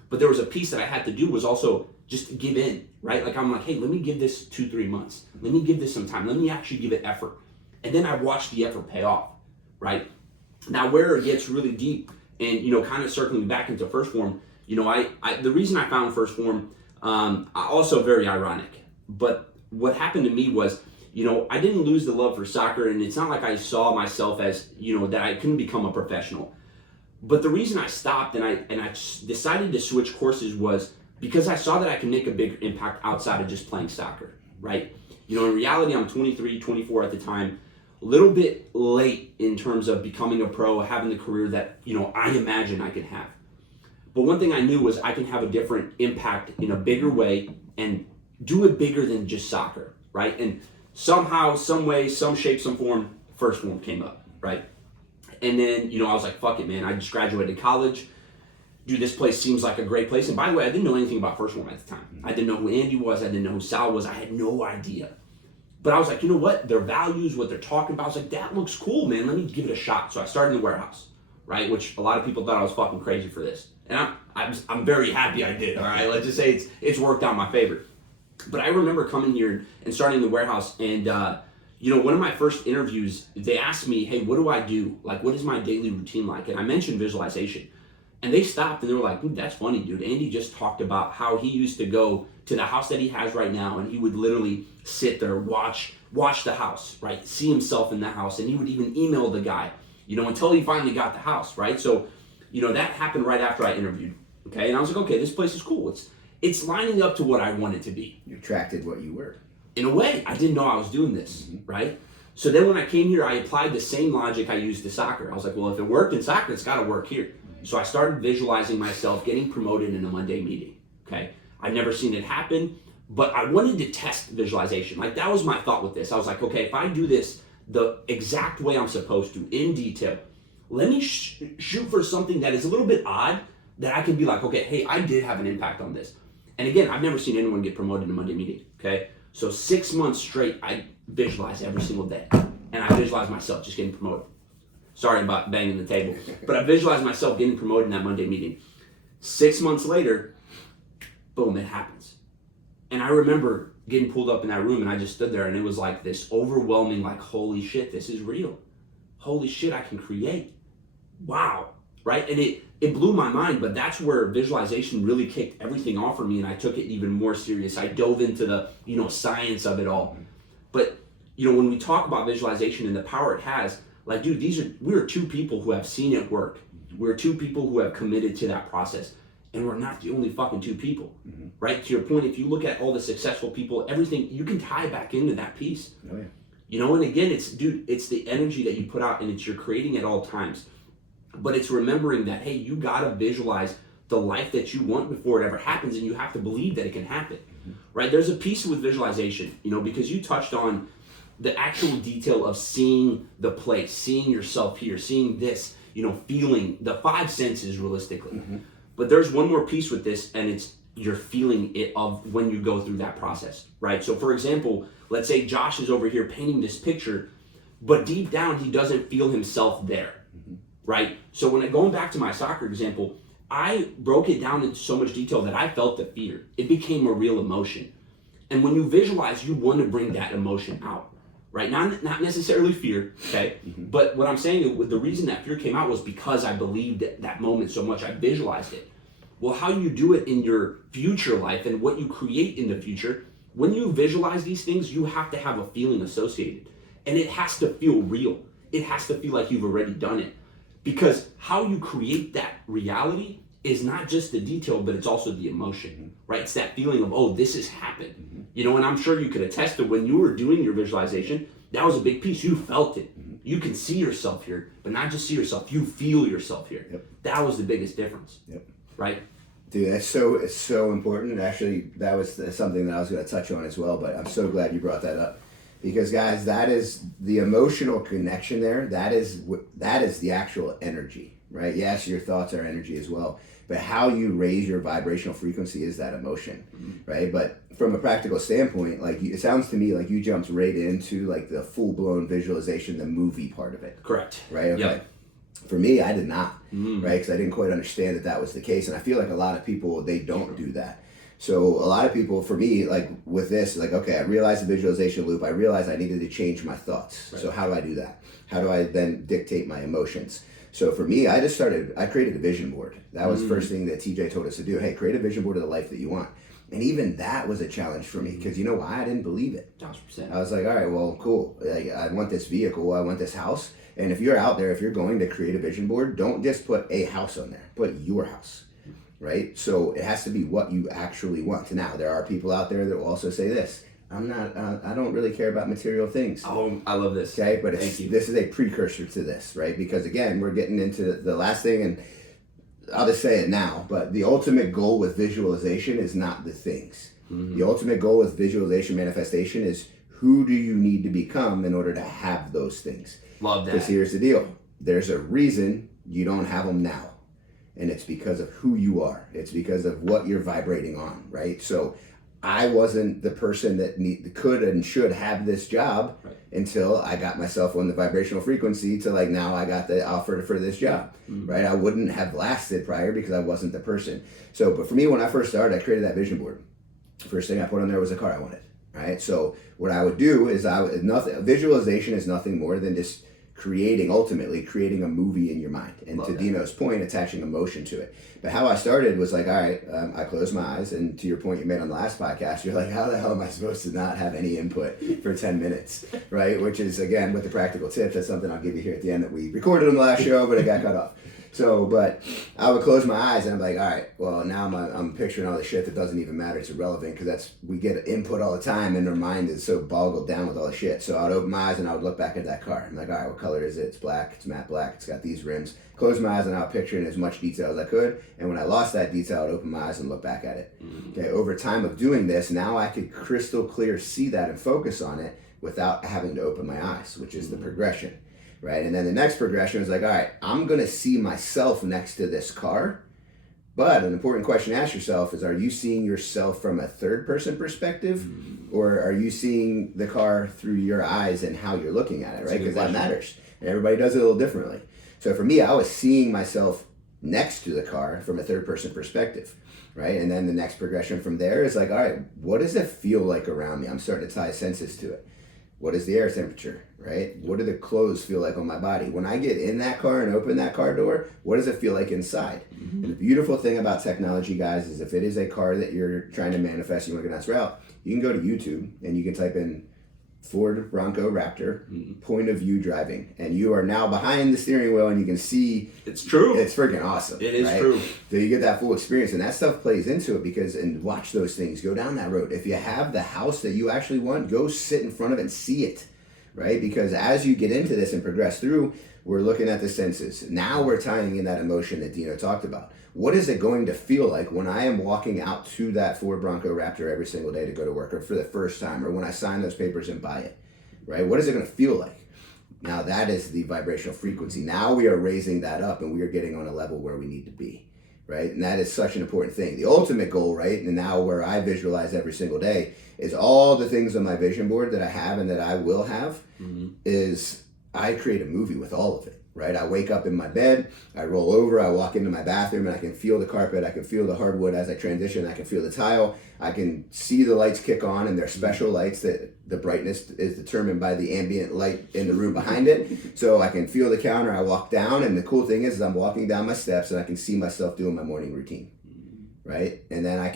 But there was a piece that I had to do was also just give in, right? Like, I'm like, hey, let me give this 2-3 months. Let me give this some time. Let me actually give it effort. And then I watched the effort pay off, right? Now, where it gets really deep and, kind of circling back into First Form, the reason I found First Form, also very ironic. But what happened to me was, I didn't lose the love for soccer, and it's not like I saw myself as, that I couldn't become a professional. But the reason I stopped and I decided to switch courses was because I saw that I can make a bigger impact outside of just playing soccer, right? In reality, I'm 23, 24 at the time, a little bit late in terms of becoming a pro, having the career that, I imagine I could have. But one thing I knew was I can have a different impact in a bigger way and do it bigger than just soccer, right? And somehow, some way, some shape, some form, First Form came up, right? And then, I was like, fuck it, man. I just graduated college. Dude, this place seems like a great place. And by the way, I didn't know anything about First Form at the time. I didn't know who Andy was. I didn't know who Sal was. I had no idea. But I was like, you know what? Their values, what they're talking about, I was like, that looks cool, man. Let me give it a shot. So I started in the warehouse, right? Which a lot of people thought I was fucking crazy for this. And I'm very happy I did, all right? Let's just say it's worked out in my favor. But I remember coming here and starting in the warehouse, and one of my first interviews, they asked me, hey, what do I do? Like, what is my daily routine like? And I mentioned visualization. And they stopped and they were like, dude, that's funny, dude. Andy just talked about how he used to go to the house that he has right now, and he would literally sit there, watch the house, right? See himself in the house, and he would even email the guy, until he finally got the house, right? So, that happened right after I interviewed, okay? And I was like, okay, this place is cool. It's lining up to what I wanted to be. You attracted what you were. In a way, I didn't know I was doing this, right? So then when I came here, I applied the same logic I used to soccer. I was like, well, if it worked in soccer, it's got to work here. So I started visualizing myself getting promoted in a Monday meeting, okay? I'd never seen it happen, but I wanted to test visualization. Like, that was my thought with this. I was like, okay, if I do this the exact way I'm supposed to, in detail, let me shoot for something that is a little bit odd, that I can be like, okay, hey, I did have an impact on this. And again, I've never seen anyone get promoted in a Monday meeting, okay? So 6 months straight, I visualize every single day. And I visualize myself just getting promoted. Sorry about banging the table. But I visualize myself getting promoted in that Monday meeting. 6 months later, boom, it happens. And I remember getting pulled up in that room, and I just stood there, and it was like this overwhelming, like, holy shit, this is real. Holy shit, I can create. Wow, right? And it blew my mind, but that's where visualization really kicked everything off for me, and I took it even more serious. I dove into the, science of it all. But, when we talk about visualization and the power it has, like, dude, we're two people who have seen it work. We're two people who have committed to that process. And we're not the only fucking two people, right? To your point, if you look at all the successful people, everything, you can tie back into that piece. Oh, yeah. And again, it's the energy that you put out, and you're creating at all times. But it's remembering that, hey, you gotta visualize the life that you want before it ever happens, and you have to believe that it can happen, right? There's a piece with visualization, because you touched on the actual detail of seeing the place, seeing yourself here, seeing this, feeling the five senses realistically. But there's one more piece with this, and it's you're feeling it of when you go through that process, right? So for example, let's say Josh is over here painting this picture, but deep down he doesn't feel himself there, right? So going back to my soccer example, I broke it down into so much detail that I felt the fear. It became a real emotion. And when you visualize, you want to bring that emotion out, right? Not necessarily fear, okay? But what I'm saying, the reason that fear came out was because I believed that moment so much, I visualized it. Well, how you do it in your future life and what you create in the future, when you visualize these things, you have to have a feeling associated. And it has to feel real. It has to feel like you've already done it. Because how you create that reality is not just the detail, but it's also the emotion, right? It's that feeling of, oh, this has happened. And I'm sure you could attest to when you were doing your visualization, that was a big piece. You felt it. You can see yourself here, but not just see yourself, you feel yourself here. That was the biggest difference, right? Dude, it's so important. Actually, that was something that I was going to touch on as well, but I'm so glad you brought that up. Because guys, that is the emotional connection there. That is the actual energy, right? Yes, your thoughts are energy as well, but how you raise your vibrational frequency is that emotion, right? But from a practical standpoint, like it sounds to me like you jumped right into like the full-blown visualization, the movie part of it. Correct. Right? Okay. Yep. For me, I did not, right? Because I didn't quite understand that was the case. And I feel like a lot of people, they don't do that. So a lot of people, for me, like with this, like, okay, I realized the visualization loop. I realized I needed to change my thoughts. Right. So how do I do that? How do I then dictate my emotions? So for me, I created a vision board. That was the first thing that TJ told us to do. Hey, create a vision board of the life that you want. And even that was a challenge for me because you know why? I didn't believe it. 1,000%. I was like, all right, well, cool. I want this vehicle. I want this house. And if you're out there, if you're going to create a vision board, don't just put a house on there. Put your house, right? So it has to be what you actually want. Now, there are people out there that will also say this. I don't really care about material things. Oh, I love this. Okay, but this is a precursor to this, right? Because again, we're getting into the last thing, and I'll just say it now, but the ultimate goal with visualization is not the things. The ultimate goal with visualization manifestation is who do you need to become in order to have those things? Love that. Because here's the deal. There's a reason you don't have them now. And it's because of who you are. It's because of what you're vibrating on, right? So I wasn't the person that could and should have this job until I got myself on the vibrational frequency to like, now I got the offer for this job, right? I wouldn't have lasted prior because I wasn't the person. So, but for me, when I first started, I created that vision board. First thing I put on there was a car I wanted, right? So what I would do is visualization is nothing more than just ultimately creating a movie in your mind. And to Dino's point, attaching emotion to it. But how I started was like, all right, I closed my eyes. And to your point you made on the last podcast, you're like, how the hell am I supposed to not have any input for 10 minutes, right? Which is, again, with the practical tips, that's something I'll give you here at the end that we recorded on the last show, but it got cut off. So, but I would close my eyes and I'm like, all right, well, now I'm picturing all the shit that doesn't even matter. It's irrelevant because we get input all the time and our mind is so boggled down with all the shit. So I would open my eyes and I would look back at that car. I'm like, all right, what color is it? It's black. It's matte black. It's got these rims. Close my eyes and I'll picture in as much detail as I could. And when I lost that detail, I'd open my eyes and look back at it. Okay, over time of doing this, now I could crystal clear see that and focus on it without having to open my eyes, which is the progression. Right, and then the next progression is like, all right, I'm gonna see myself next to this car, But an important question to ask yourself is, are you seeing yourself from a third person perspective, or are you seeing the car through your eyes and how you're looking at it, right? Because that matters. And everybody does it a little differently. So for me, I was seeing myself next to the car from a third person perspective, right? And then the next progression from there is like, all right, what does it feel like around me? I'm starting to tie senses to it. What is the air temperature, right? What do the clothes feel like on my body? When I get in that car and open that car door, what does it feel like inside? And the beautiful thing about technology, guys, is if it is a car that you're trying to manifest, you want to go down this route, you can go to YouTube and you can type in Ford Bronco Raptor point of view driving, and you are now behind the steering wheel and you can see. It's true. It's freaking awesome. It is true. So you get that full experience, and that stuff plays into it because, and watch those things, go down that road. If you have the house that you actually want, go sit in front of it and see it, right? Because as you get into this and progress through, we're looking at the senses. Now we're tying in that emotion that Dino talked about. What is it going to feel like when I am walking out to that Ford Bronco Raptor every single day to go to work, or for the first time, or when I sign those papers and buy it, right? What is it going to feel like? Now that is the vibrational frequency. Now we are raising that up and we are getting on a level where we need to be, right? And that is such an important thing. The ultimate goal, right? And now where I visualize every single day is all the things on my vision board that I have and that I will have is I create a movie with all of it. Right, I wake up in my bed, I roll over, I walk into my bathroom, and I can feel the carpet, I can feel the hardwood as I transition, I can feel the tile, I can see the lights kick on, and they're special lights that the brightness is determined by the ambient light in the room behind it. So I can feel the counter, I walk down, and the cool thing is I'm walking down my steps and I can see myself doing my morning routine, right? And then I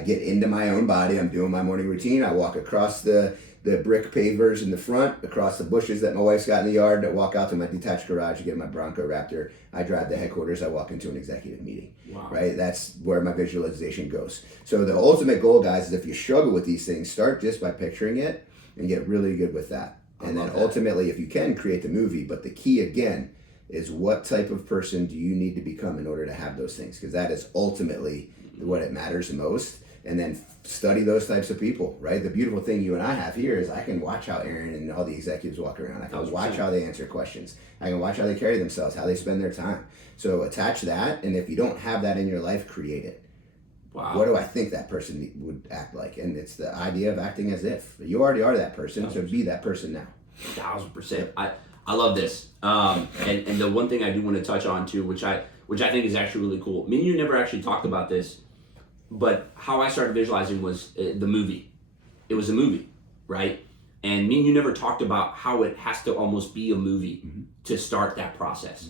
get into my own body, I'm doing my morning routine, I walk across the brick pavers in the front, across the bushes that my wife's got in the yard, that walk out to my detached garage to get my Bronco Raptor. I drive to headquarters, I walk into an executive meeting. Wow. Right? That's where my visualization goes. So the ultimate goal, guys, is if you struggle with these things, start just by picturing it and get really good with that. And then ultimately, if you can, create the movie. But the key, again, is what type of person do you need to become in order to have those things? Because that is ultimately what it matters the most. And then study those types of people, right? The beautiful thing you and I have here is I can watch how Aaron and all the executives walk around. I can watch how they answer questions. I can watch how they carry themselves, how they spend their time. So attach that, and if you don't have that in your life, create it. Wow. What do I think that person would act like? And it's the idea of acting as if. You already are that person, so be that person now. 1,000%. I love this. And the one thing I do want to touch on too, which I think is actually really cool. Me and you never actually talked about this, but how I started visualizing was the movie. It was a movie, right? And me and you never talked about how it has to almost be a movie to start that process,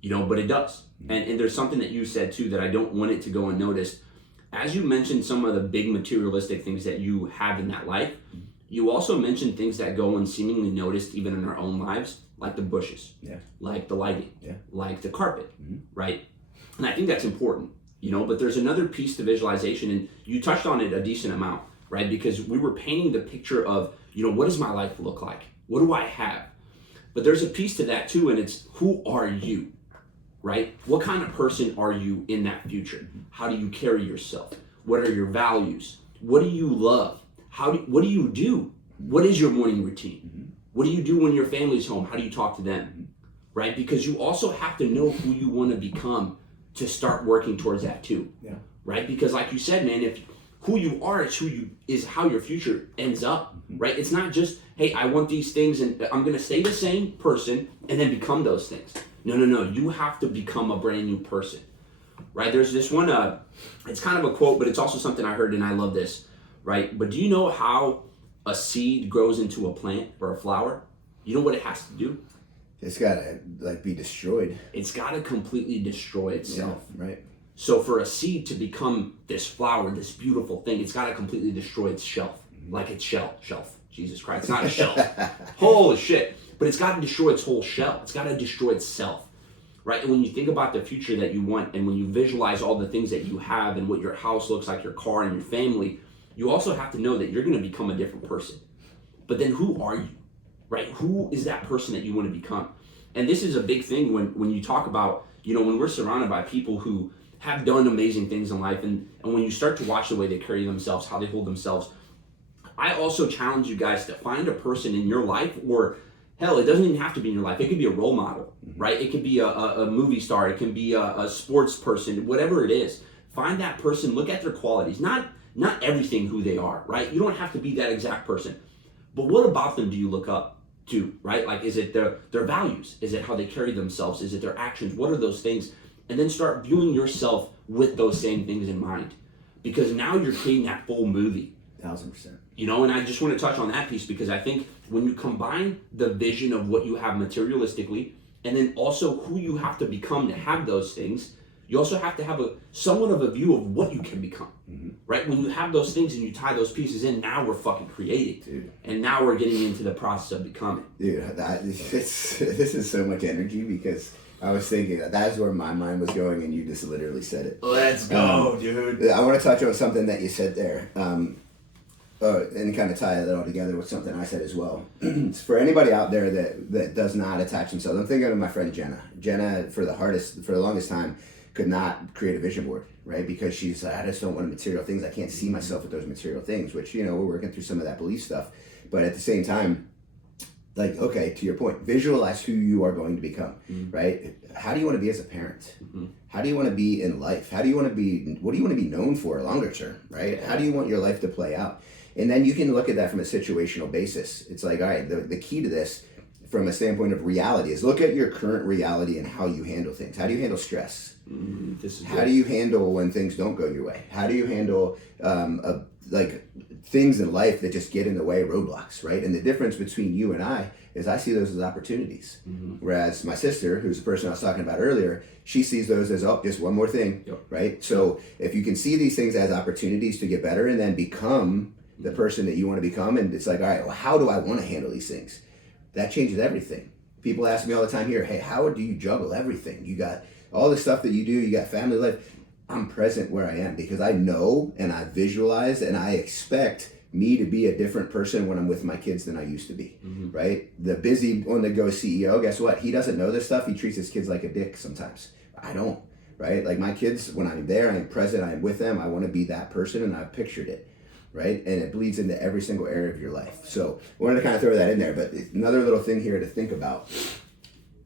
but it does. And there's something that you said too that I don't want it to go unnoticed. As you mentioned some of the big materialistic things that you have in that life, you also mentioned things that go unseemingly noticed even in our own lives, like the bushes, like the lighting, like the carpet, right? And I think that's important. But there's another piece to visualization, and you touched on it a decent amount, right? Because we were painting the picture of, what does my life look like? What do I have? But there's a piece to that too, and it's who are you, right? What kind of person are you in that future? How do you carry yourself? What are your values? What do you love? What do you do? What is your morning routine? What do you do when your family's home? How do you talk to them, right? Because you also have to know who you want to become to start working towards that too, right? Because like you said, man, if who you are is how your future ends up, right? It's not just, hey, I want these things and I'm gonna stay the same person and then become those things. No, you have to become a brand new person, right? There's this one, it's kind of a quote, but it's also something I heard and I love this, right? But do you know how a seed grows into a plant or a flower? You know what it has to do? It's gotta be destroyed. It's gotta completely destroy itself. Yeah, right. So for a seed to become this flower, this beautiful thing, it's gotta completely destroy its shelf. Like its shelf. Jesus Christ, it's not a shelf. Holy shit. But it's gotta destroy its whole shell. It's gotta destroy itself. Right? And when you think about the future that you want, and when you visualize all the things that you have and what your house looks like, your car and your family, you also have to know that you're gonna become a different person. But then who are you? Right? Who is that person that you want to become? And this is a big thing when you talk about, when we're surrounded by people who have done amazing things in life, and when you start to watch the way they carry themselves, how they hold themselves, I also challenge you guys to find a person in your life or Hell, it doesn't even have to be in your life. It could be a role model, right? It could be a movie star. It can be a sports person, whatever it is. Find that person, look at their qualities, not everything who they are, right? You don't have to be that exact person. But what about them do you look up to, right? Like, is it their values? Is it how they carry themselves? Is it their actions? What are those things? And then start viewing yourself with those same things in mind. Because now you're creating that full movie. 1,000%. You know, and I just want to touch on that piece because I think when you combine the vision of what you have materialistically and then also who you have to become to have those things, you also have to have somewhat of a view of what you can become, right? When you have those things and you tie those pieces in, now we're fucking creating. Dude. And now we're getting into the process of becoming. Dude, this is so much energy because I was thinking that's where my mind was going and you just literally said it. Let's go, dude. I want to touch on something that you said there. And kind of tie that all together with something I said as well. For anybody out there that does not attach themselves, I'm thinking of my friend Jenna. Jenna, for the longest time, could not create a vision board, right? Because she's like, I just don't want material things. I can't see myself with those material things, which, you know, we're working through some of that belief stuff. But at the same time, like, okay, to your point, visualize who you are going to become, right? How do you want to be as a parent? How do you want to be in life? What do you want to be known for longer term, right? How do you want your life to play out? And then you can look at that from a situational basis. It's like, all right, the key to this from a standpoint of reality is look at your current reality and how you handle things. How do you handle stress? How do you handle when things don't go your way? How do you handle things in life that just get in the way, roadblocks, right? And the difference between you and I is I see those as opportunities. Whereas my sister, who's the person I was talking about earlier, she sees those as, oh, just one more thing, right? So if you can see these things as opportunities to get better and then become the person that you want to become, and it's like, all right, well, how do I want to handle these things? That changes everything. People ask me all the time here, hey, how do you juggle everything? You got all the stuff that you do, you got family life. I'm present where I am because I know and I visualize and I expect me to be a different person when I'm with my kids than I used to be, right? The busy on the go CEO, guess what? He doesn't know this stuff. He treats his kids like a dick sometimes. I don't, right? Like my kids, when I'm there, I'm present, I'm with them. I want to be that person and I've pictured it, right? And it bleeds into every single area of your life. So I wanted to kind of throw that in there, but another little thing here to think about.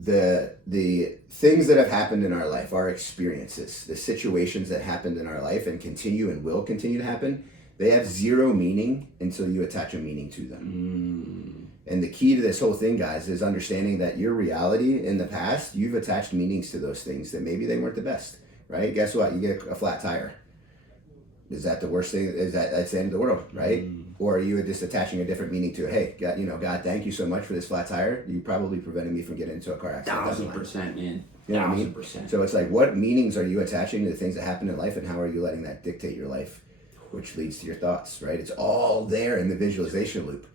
The things that have happened in our life, our experiences, the situations that happened in our life and continue and will continue to happen, they have zero meaning until you attach a meaning to them. And the key to this whole thing, guys, is understanding that your reality in the past, you've attached meanings to those things that maybe they weren't the best, right? Guess what? You get a flat tire. Is that the worst thing? That's the end of the world, right? Or are you just attaching a different meaning to it? Hey, God, thank you so much for this flat tire. You probably prevented me from getting into a car accident. 1,000%, man. You know what I mean? 1,000%. So it's like, what meanings are you attaching to the things that happen in life, and how are you letting that dictate your life, which leads to your thoughts, right? It's all there in the visualization loop.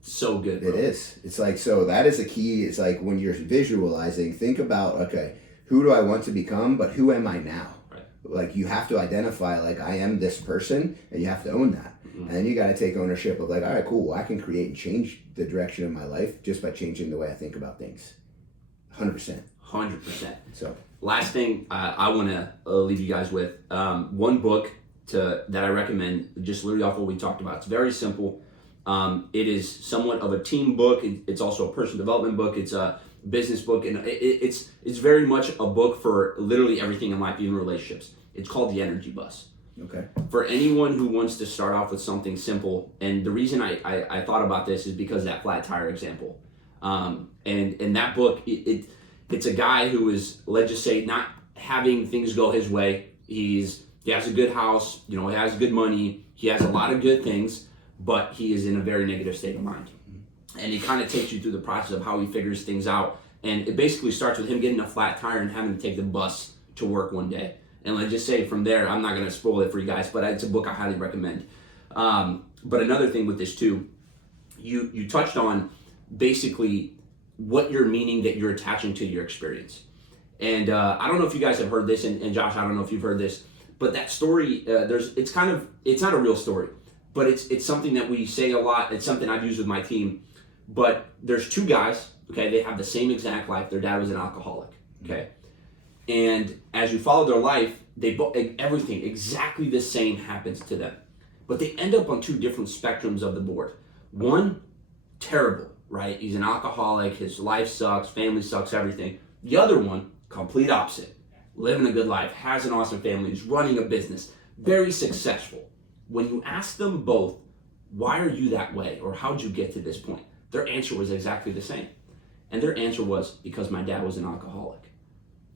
So good, bro. It is. It's like, so that is the key. It's like when you're visualizing, think about, okay, who do I want to become, but who am I now? Like you have to identify, like, I am this person, and you have to own that. And then you got to take ownership of, like, all right, cool, I can create and change the direction of my life just by changing the way I think about things. 100%. 100%. So last thing I want to leave you guys with, one book that I recommend, just literally off what we talked about. It's very simple. It is somewhat of a team book. It's also a personal development book. It's a business book, and it's very much a book for literally everything in life, even relationships. It's called The Energy Bus. Okay. For anyone who wants to start off with something simple, and the reason I thought about this is because of that flat tire example. And that book, it's a guy who is, let's just say, not having things go his way. He has a good house, he has good money, he has a lot of good things, but he is in a very negative state of mind. And he kind of takes you through the process of how he figures things out. And it basically starts with him getting a flat tire and having to take the bus to work one day. And let's just say from there, I'm not going to spoil it for you guys, but it's a book I highly recommend. But another thing with this too, you touched on basically what you're meaning that you're attaching to your experience. And I don't know if you guys have heard this, and Josh, I don't know if you've heard this, but that story, it's not a real story, but it's something that we say a lot. It's something I've used with my team. But there's two guys, okay, they have the same exact life. Their dad was an alcoholic, okay? And as you follow their life, everything exactly the same happens to them. But they end up on two different spectrums of the board. One, terrible, right? He's an alcoholic, his life sucks, family sucks, everything. The other one, complete opposite, living a good life, has an awesome family, is running a business, very successful. When you ask them both, why are you that way, or how'd you get to this point? Their answer was exactly the same. And their answer was, because my dad was an alcoholic,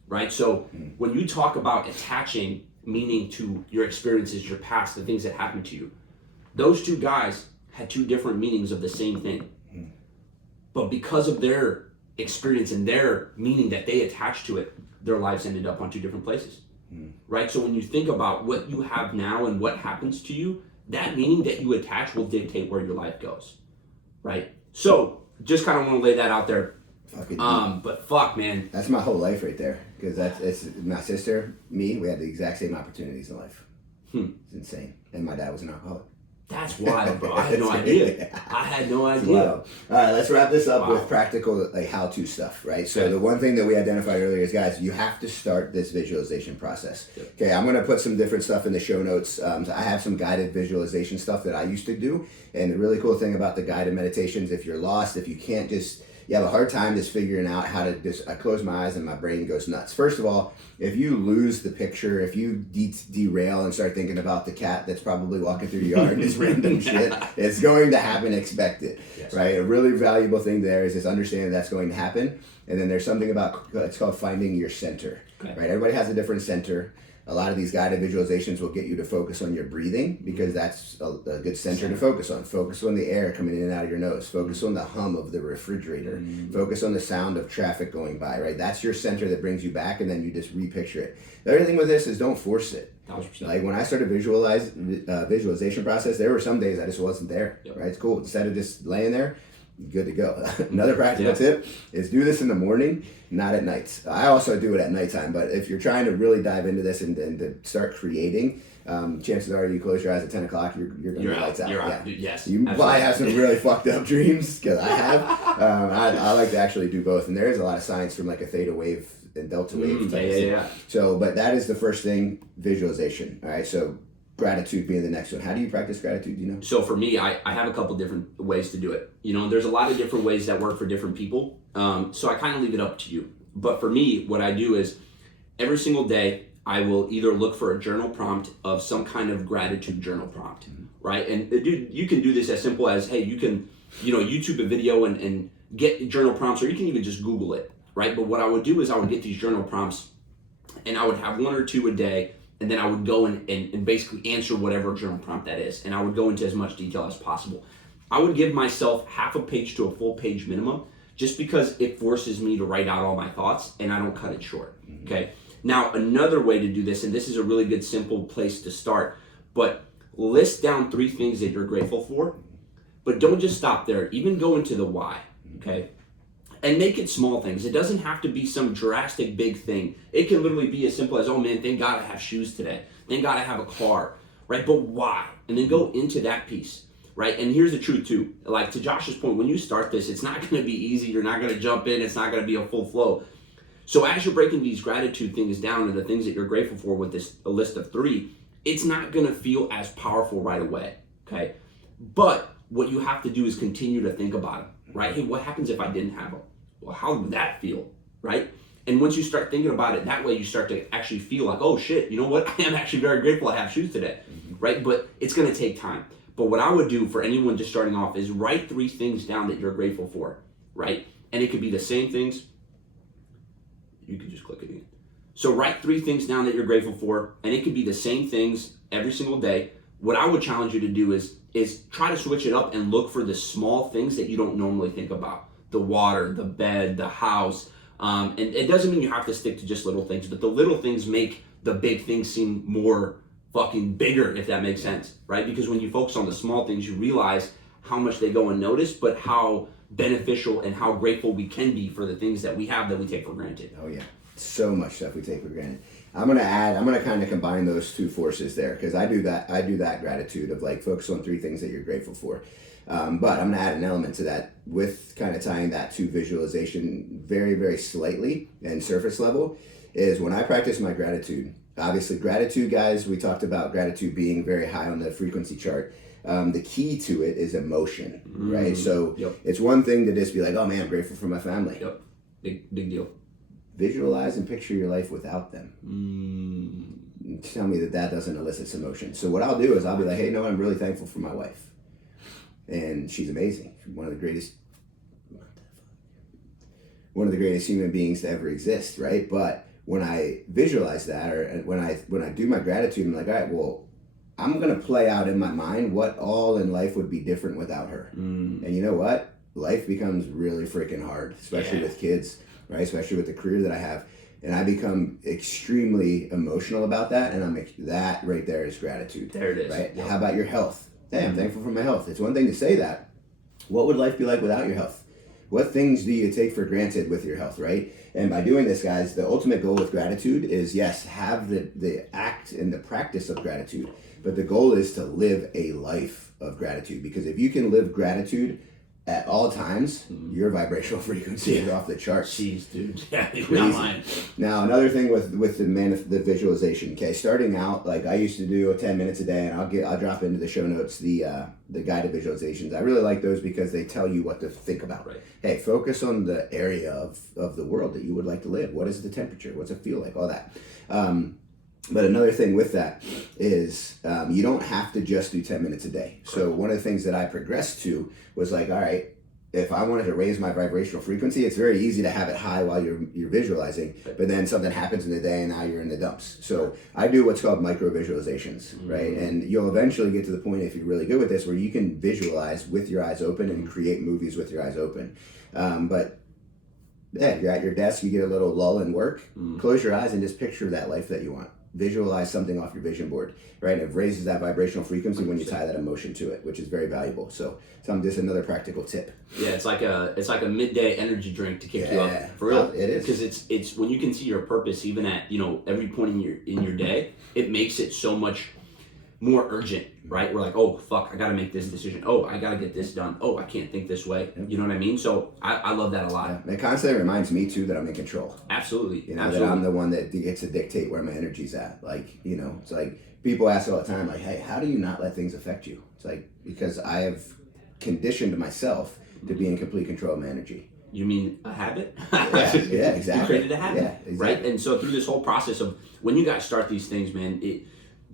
right? So when you talk about attaching meaning to your experiences, your past, the things that happened to you, those two guys had two different meanings of the same thing. But because of their experience and their meaning that they attached to it, their lives ended up on two different places, right? So when you think about what you have now and what happens to you, that meaning that you attach will dictate where your life goes, right? So just kind of want to lay that out there. But fuck, man. That's my whole life right there. Because it's my sister, me, we had the exact same opportunities in life. It's insane. And my dad was an alcoholic. That's wild, bro. I had no idea. I had no idea. Wow. All right, let's wrap this up with practical, like, how-to stuff, right? So the one thing that we identified earlier is, guys, you have to start this visualization process. Okay, I'm going to put some different stuff in the show notes. So I have some guided visualization stuff that I used to do. And the really cool thing about the guided meditations, if you're lost, if you can't just, you have a hard time just figuring out how to just, I close my eyes and my brain goes nuts. First of all, if you lose the picture, if you derail and start thinking about the cat that's probably walking through your yard and just random shit, it's going to happen expected, right? A really valuable thing there is just understanding that's going to happen. And then there's something about, it's called finding your center, right? Everybody has a different center. A lot of these guided visualizations will get you to focus on your breathing, because that's a good center to focus on. Focus on the air coming in and out of your nose. Focus on the hum of the refrigerator. Focus on the sound of traffic going by, right? That's your center that brings you back, and then you just repicture it. The other thing with this is don't force it. Like when I started visualization process, there were some days I just wasn't there, right? It's cool. Instead of just laying there, good to go. Another practical tip is do this in the morning, not at night. I also do it at nighttime, but if you're trying to really dive into this and to start creating, chances are you close your eyes at 10 o'clock, you're going to be lights out. You're out. Yes. You probably have some really fucked up dreams, because I have. I like to actually do both, and there is a lot of science from like a theta wave and delta wave type thing. So, but that is the first thing, visualization. All right, so gratitude being the next one. How do you practice gratitude, do you know? So for me, I have a couple different ways to do it. You know, there's a lot of different ways that work for different people. So I kind of leave it up to you. But for me, what I do is every single day, I will either look for a journal prompt of some kind of gratitude journal prompt, right? And dude, you can do this as simple as, hey, you can, YouTube a video and get journal prompts, or you can even just Google it, right? But what I would do is I would get these journal prompts, and I would have one or two a day, and then I would go and basically answer whatever journal prompt that is. And I would go into as much detail as possible. I would give myself half a page to a full page minimum, just because it forces me to write out all my thoughts and I don't cut it short, okay? Now, another way to do this, and this is a really good, simple place to start, but list down 3 things that you're grateful for, but don't just stop there. Even go into the why, okay? And make it small things. It doesn't have to be some drastic big thing. It can literally be as simple as, oh man, thank God I have shoes today. Thank God I have a car, right? But why? And then go into that piece, right? And here's the truth too. Like to Josh's point, when you start this, it's not gonna be easy. You're not gonna jump in. It's not gonna be a full flow. So as you're breaking these gratitude things down and the things that you're grateful for with a list of 3, it's not gonna feel as powerful right away, okay? But what you have to do is continue to think about it, right? Hey, what happens if I didn't have them? Well, how would that feel, right? And once you start thinking about it that way, you start to actually feel like, oh shit, you know what? I am actually very grateful I have shoes today, right? But it's gonna take time. But what I would do for anyone just starting off is write 3 things down that you're grateful for, right? And it could be the same things. You can just click it in. So write 3 things down that you're grateful for, and it could be the same things every single day. What I would challenge you to do is try to switch it up and look for the small things that you don't normally think about. The water, the bed, the house. And it doesn't mean you have to stick to just little things, but the little things make the big things seem more fucking bigger, if that makes sense, right? Because when you focus on the small things, you realize how much they go unnoticed, but how beneficial and how grateful we can be for the things that we have that we take for granted. Oh yeah, so much stuff we take for granted. I'm gonna kind of combine those 2 forces there, because I do that gratitude of like focus on 3 things that you're grateful for. But I'm gonna add an element to that with kind of tying that to visualization very, very slightly and surface level, is when I practice my gratitude, obviously gratitude, guys, we talked about gratitude being very high on the frequency chart. The key to it is emotion, right? So it's one thing to just be like, oh man, I'm grateful for my family. Yep. Big deal. Visualize and picture your life without them. Tell me that doesn't elicit emotion. So what I'll do is I'll be like, hey, no, I'm really thankful for my wife. And she's amazing. One of the greatest human beings to ever exist, right? But when I visualize that, or when I do my gratitude, I'm like, all right, well, I'm gonna play out in my mind what all in life would be different without her. And you know what? Life becomes really freaking hard, especially with kids, right? Especially with the career that I have. And I become extremely emotional about that, and that right there is gratitude. There it is. Right? How about your health? Hey, I'm thankful for my health. It's one thing to say that. What would life be like without your health? What things do you take for granted with your health, right? And by doing this, guys, the ultimate goal with gratitude is, yes, have the act and the practice of gratitude, but the goal is to live a life of gratitude. Because if you can live gratitude at all times, your vibrational frequency is off the charts. Jeez, dude. Yeah, not mine. Now, another thing with the visualization. Okay, starting out, like I used to do 10 minutes a day, and I'll drop into the show notes the guided visualizations. I really like those because they tell you what to think about. Right. Hey, focus on the area of the world that you would like to live. What is the temperature? What's it feel like? All that. But another thing with that is you don't have to just do 10 minutes a day. So one of the things that I progressed to was like, all right, if I wanted to raise my vibrational frequency, it's very easy to have it high while you're visualizing, but then something happens in the day and now you're in the dumps. So I do what's called micro visualizations, right? And you'll eventually get to the point, if you're really good with this, where you can visualize with your eyes open and create movies with your eyes open. But yeah, you're at your desk, you get a little lull in work, close your eyes and just picture that life that you want. Visualize something off your vision board, right? And it raises that vibrational frequency when you tie that emotion to it, which is very valuable. So just another practical tip. Yeah, it's like a midday energy drink to kick you up, for real. It is, because it's when you can see your purpose even at every point in your day, it makes it so much more urgent, right? We're like, oh fuck, I gotta make this decision. Oh, I gotta get this done. Oh, I can't think this way. You know what I mean? So I love that a lot. Yeah. It constantly reminds me too that I'm in control. Absolutely. That I'm the one that gets to dictate where my energy's at. Like, it's like people ask all the time, like, hey, how do you not let things affect you? It's like, because I have conditioned myself to be in complete control of my energy. You mean a habit? Yeah, exactly. You created a habit, yeah, exactly. Right? And so through this whole process of when you guys start these things, man,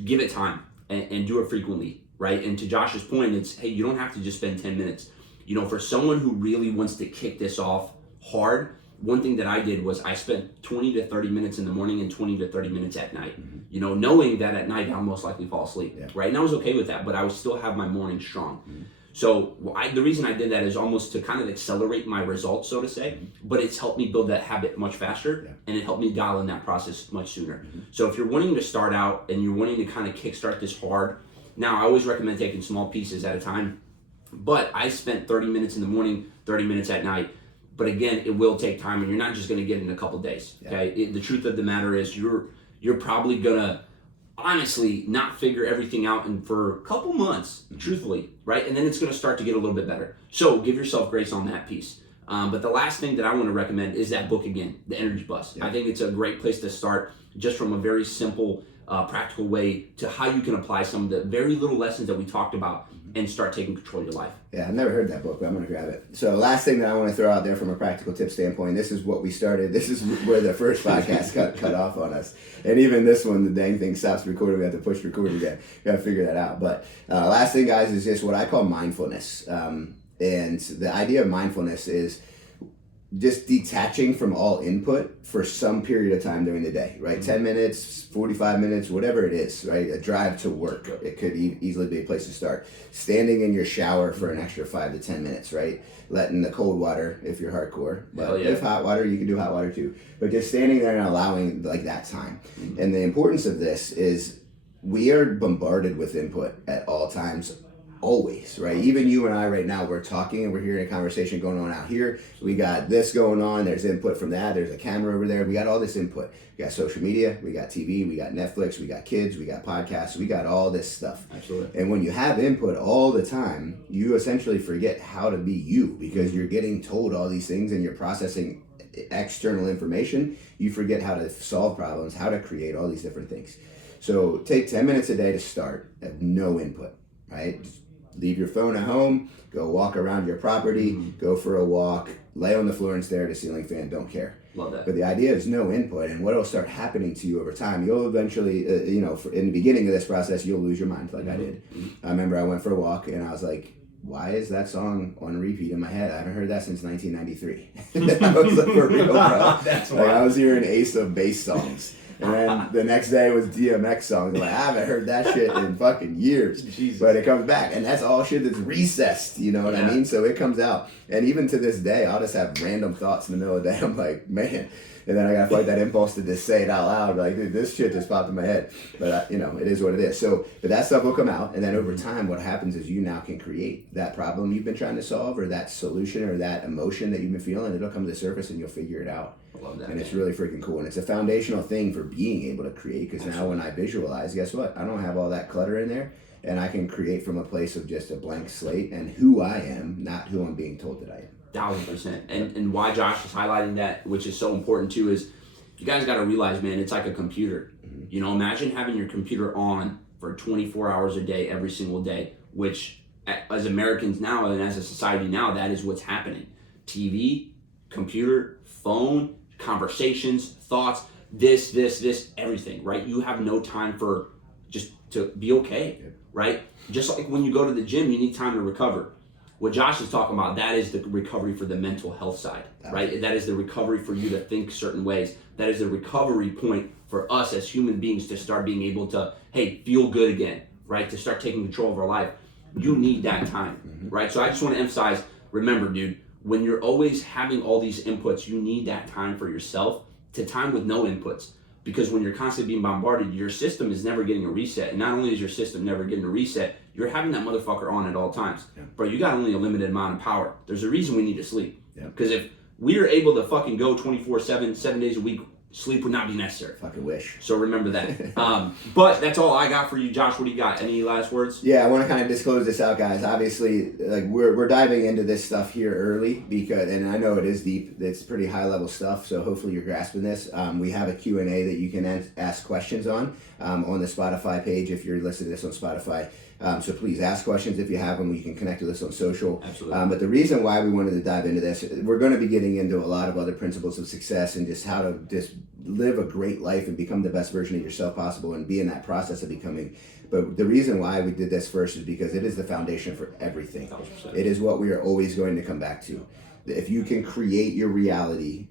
give it time and do it frequently, right? And to Josh's point, it's, hey, you don't have to just spend 10 minutes. For someone who really wants to kick this off hard, one thing that I did was I spent 20 to 30 minutes in the morning and 20 to 30 minutes at night, knowing that at night I'll most likely fall asleep, right? And I was okay with that, but I would still have my morning strong. So the reason I did that is almost to kind of accelerate my results, so to say, but it's helped me build that habit much faster, and it helped me dial in that process much sooner. So if you're wanting to start out and you're wanting to kind of kickstart this hard, now I always recommend taking small pieces at a time, but I spent 30 minutes in the morning, 30 minutes at night. But again, it will take time, and you're not just going to get it in a couple days, okay? The truth of the matter is you're probably going to honestly not figure everything out for a couple months, truthfully, right? And then it's going to start to get a little bit better. So give yourself grace on that piece. But the last thing that I want to recommend is that book again, The Energy Bus. I think it's a great place to start, just from a very simple, practical way to how you can apply some of the very little lessons that we talked about and start taking control of your life. Yeah, I've never heard that book, but I'm going to grab it. So last thing that I want to throw out there from a practical tip standpoint, this is what we started. This is where the first podcast cut off on us. And even this one, the dang thing stops recording. We have to push record again. We got to figure that out. But last thing, guys, is just what I call mindfulness. And the idea of mindfulness is just detaching from all input for some period of time during the day, right? 10 minutes, 45 minutes, whatever it is, right? A drive to work. It could easily be a place to start. Standing in your shower for an extra 5 to 10 minutes, right? Letting the cold water, if you're hardcore, but if hot water, you can do hot water too. But just standing there and allowing like that time. And the importance of this is we are bombarded with input at all times. Always, right? Even you and I right now, we're talking and we're hearing a conversation going on out here. We got this going on. There's input from that. There's a camera over there. We got all this input. We got social media. We got TV. We got Netflix. We got kids. We got podcasts. We got all this stuff. Absolutely. And when you have input all the time, you essentially forget how to be you because you're getting told all these things and you're processing external information, you forget how to solve problems, how to create all these different things. So take 10 minutes a day to start at no input, right? Just leave your phone at home, go walk around your property, go for a walk, lay on the floor and stare at a ceiling fan, don't care. Love that. But the idea is no input, and what will start happening to you over time, you'll eventually, in the beginning of this process, you'll lose your mind like I did. I remember I went for a walk, and I was like, why is that song on repeat in my head? I haven't heard that since 1993. I was like, for real, bro. That's like, I was hearing Ace of Base songs. And then the next day was DMX songs. I'm like, I haven't heard that shit in fucking years. Jesus. But it comes back. And that's all shit that's recessed, you know what I mean? So it comes out. And even to this day, I'll just have random thoughts in the middle of the day. I'm like, man. And then I gotta fight that impulse to just say it out loud. Like, dude, this shit just popped in my head. But, it is what it is. So, but that stuff will come out. And then over time, what happens is you now can create that problem you've been trying to solve, or that solution, or that emotion that you've been feeling. It'll come to the surface and you'll figure it out. I love that. And it's really freaking cool. And it's a foundational thing for being able to create. Because now when I visualize, guess what? I don't have all that clutter in there. And I can create from a place of just a blank slate and who I am, not who I'm being told that I am. 1,000%. And why Josh is highlighting that, which is so important too, is you guys got to realize, man, it's like a computer. You know, imagine having your computer on for 24 hours a day, every single day, which as Americans now and as a society now, that is what's happening. TV, computer, phone, conversations, thoughts, this, everything, right? You have no time for just to be okay, right? Just like when you go to the gym, you need time to recover. What Josh is talking about, that is the recovery for the mental health side, right? That is the recovery for you to think certain ways. That is the recovery point for us as human beings to start being able to, hey, feel good again, right? To start taking control of our life. You need that time, right? So I just want to emphasize, remember, dude, when you're always having all these inputs, you need that time for yourself, to time with no inputs. Because when you're constantly being bombarded, your system is never getting a reset. And not only is your system never getting a reset, you're having that motherfucker on at all times. Yeah. Bro, you got only a limited amount of power. There's a reason we need to sleep. Because if we are able to fucking go 24/7, 7 days a week, sleep would not be necessary. Fucking wish. So remember that. But that's all I got for you, Josh. What do you got? Any last words? Yeah, I want to kind of disclose this out, guys. Obviously, like we're diving into this stuff here early because, and I know it is deep. It's pretty high level stuff. So hopefully you're grasping this. We have a Q&A that you can ask questions on the Spotify page if you're listening to this on Spotify. So please ask questions if you have them. You can connect with us on social. Absolutely. But the reason why we wanted to dive into this, we're going to be getting into a lot of other principles of success and just how to just live a great life and become the best version of yourself possible and be in that process of becoming. But the reason why we did this first is because it is the foundation for everything. 100%. It is what we are always going to come back to. If you can create your reality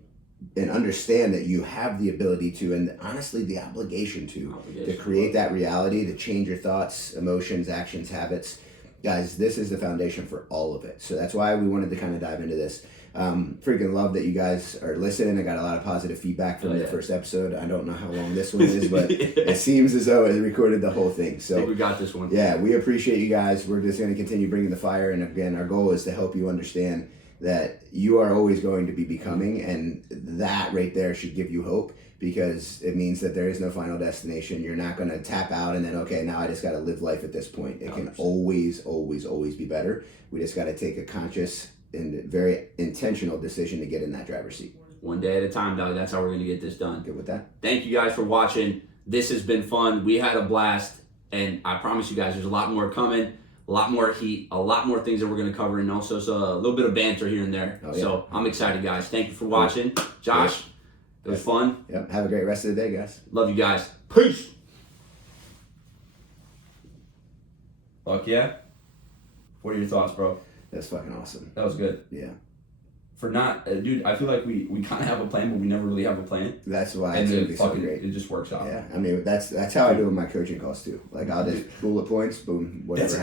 and understand that you have the ability to, and honestly the obligation to create that reality, to change your thoughts, emotions, actions, habits. Guys, this is the foundation for all of it. So that's why we wanted to kind of dive into this. Freaking love that you guys are listening. I got a lot of positive feedback from the first episode. I don't know how long this one is, but it seems as though it recorded the whole thing. So I think we got this one. Yeah, we appreciate you guys. We're just going to continue bringing the fire. And again, our goal is to help you understand that you are always going to be becoming, and that right there should give you hope, because it means that there is no final destination. You're not going to tap out and then, okay, now I just got to live life at this point. It can always be better. We just got to take a conscious and very intentional decision to get in that driver's seat. One day at a time, dog. That's how we're going to get this done. Good with that. Thank you guys for watching. This has been fun. We had a blast, and I promise you guys there's a lot more coming. A lot more heat, a lot more things that we're going to cover, and also a little bit of banter here and there. Oh, yeah. So I'm excited, guys. Thank you for watching. Josh, it was fun. Yep. Have a great rest of the day, guys. Love you guys. Peace. Fuck yeah. What are your thoughts, bro? That's fucking awesome. That was good. Yeah. For not, dude, I feel like we kind of have a plan, but we never really have a plan. That's why it's going to be so great. It just works out. Yeah, I mean, that's how I do with my coaching calls too. Like, I'll just bullet points, boom, whatever happens.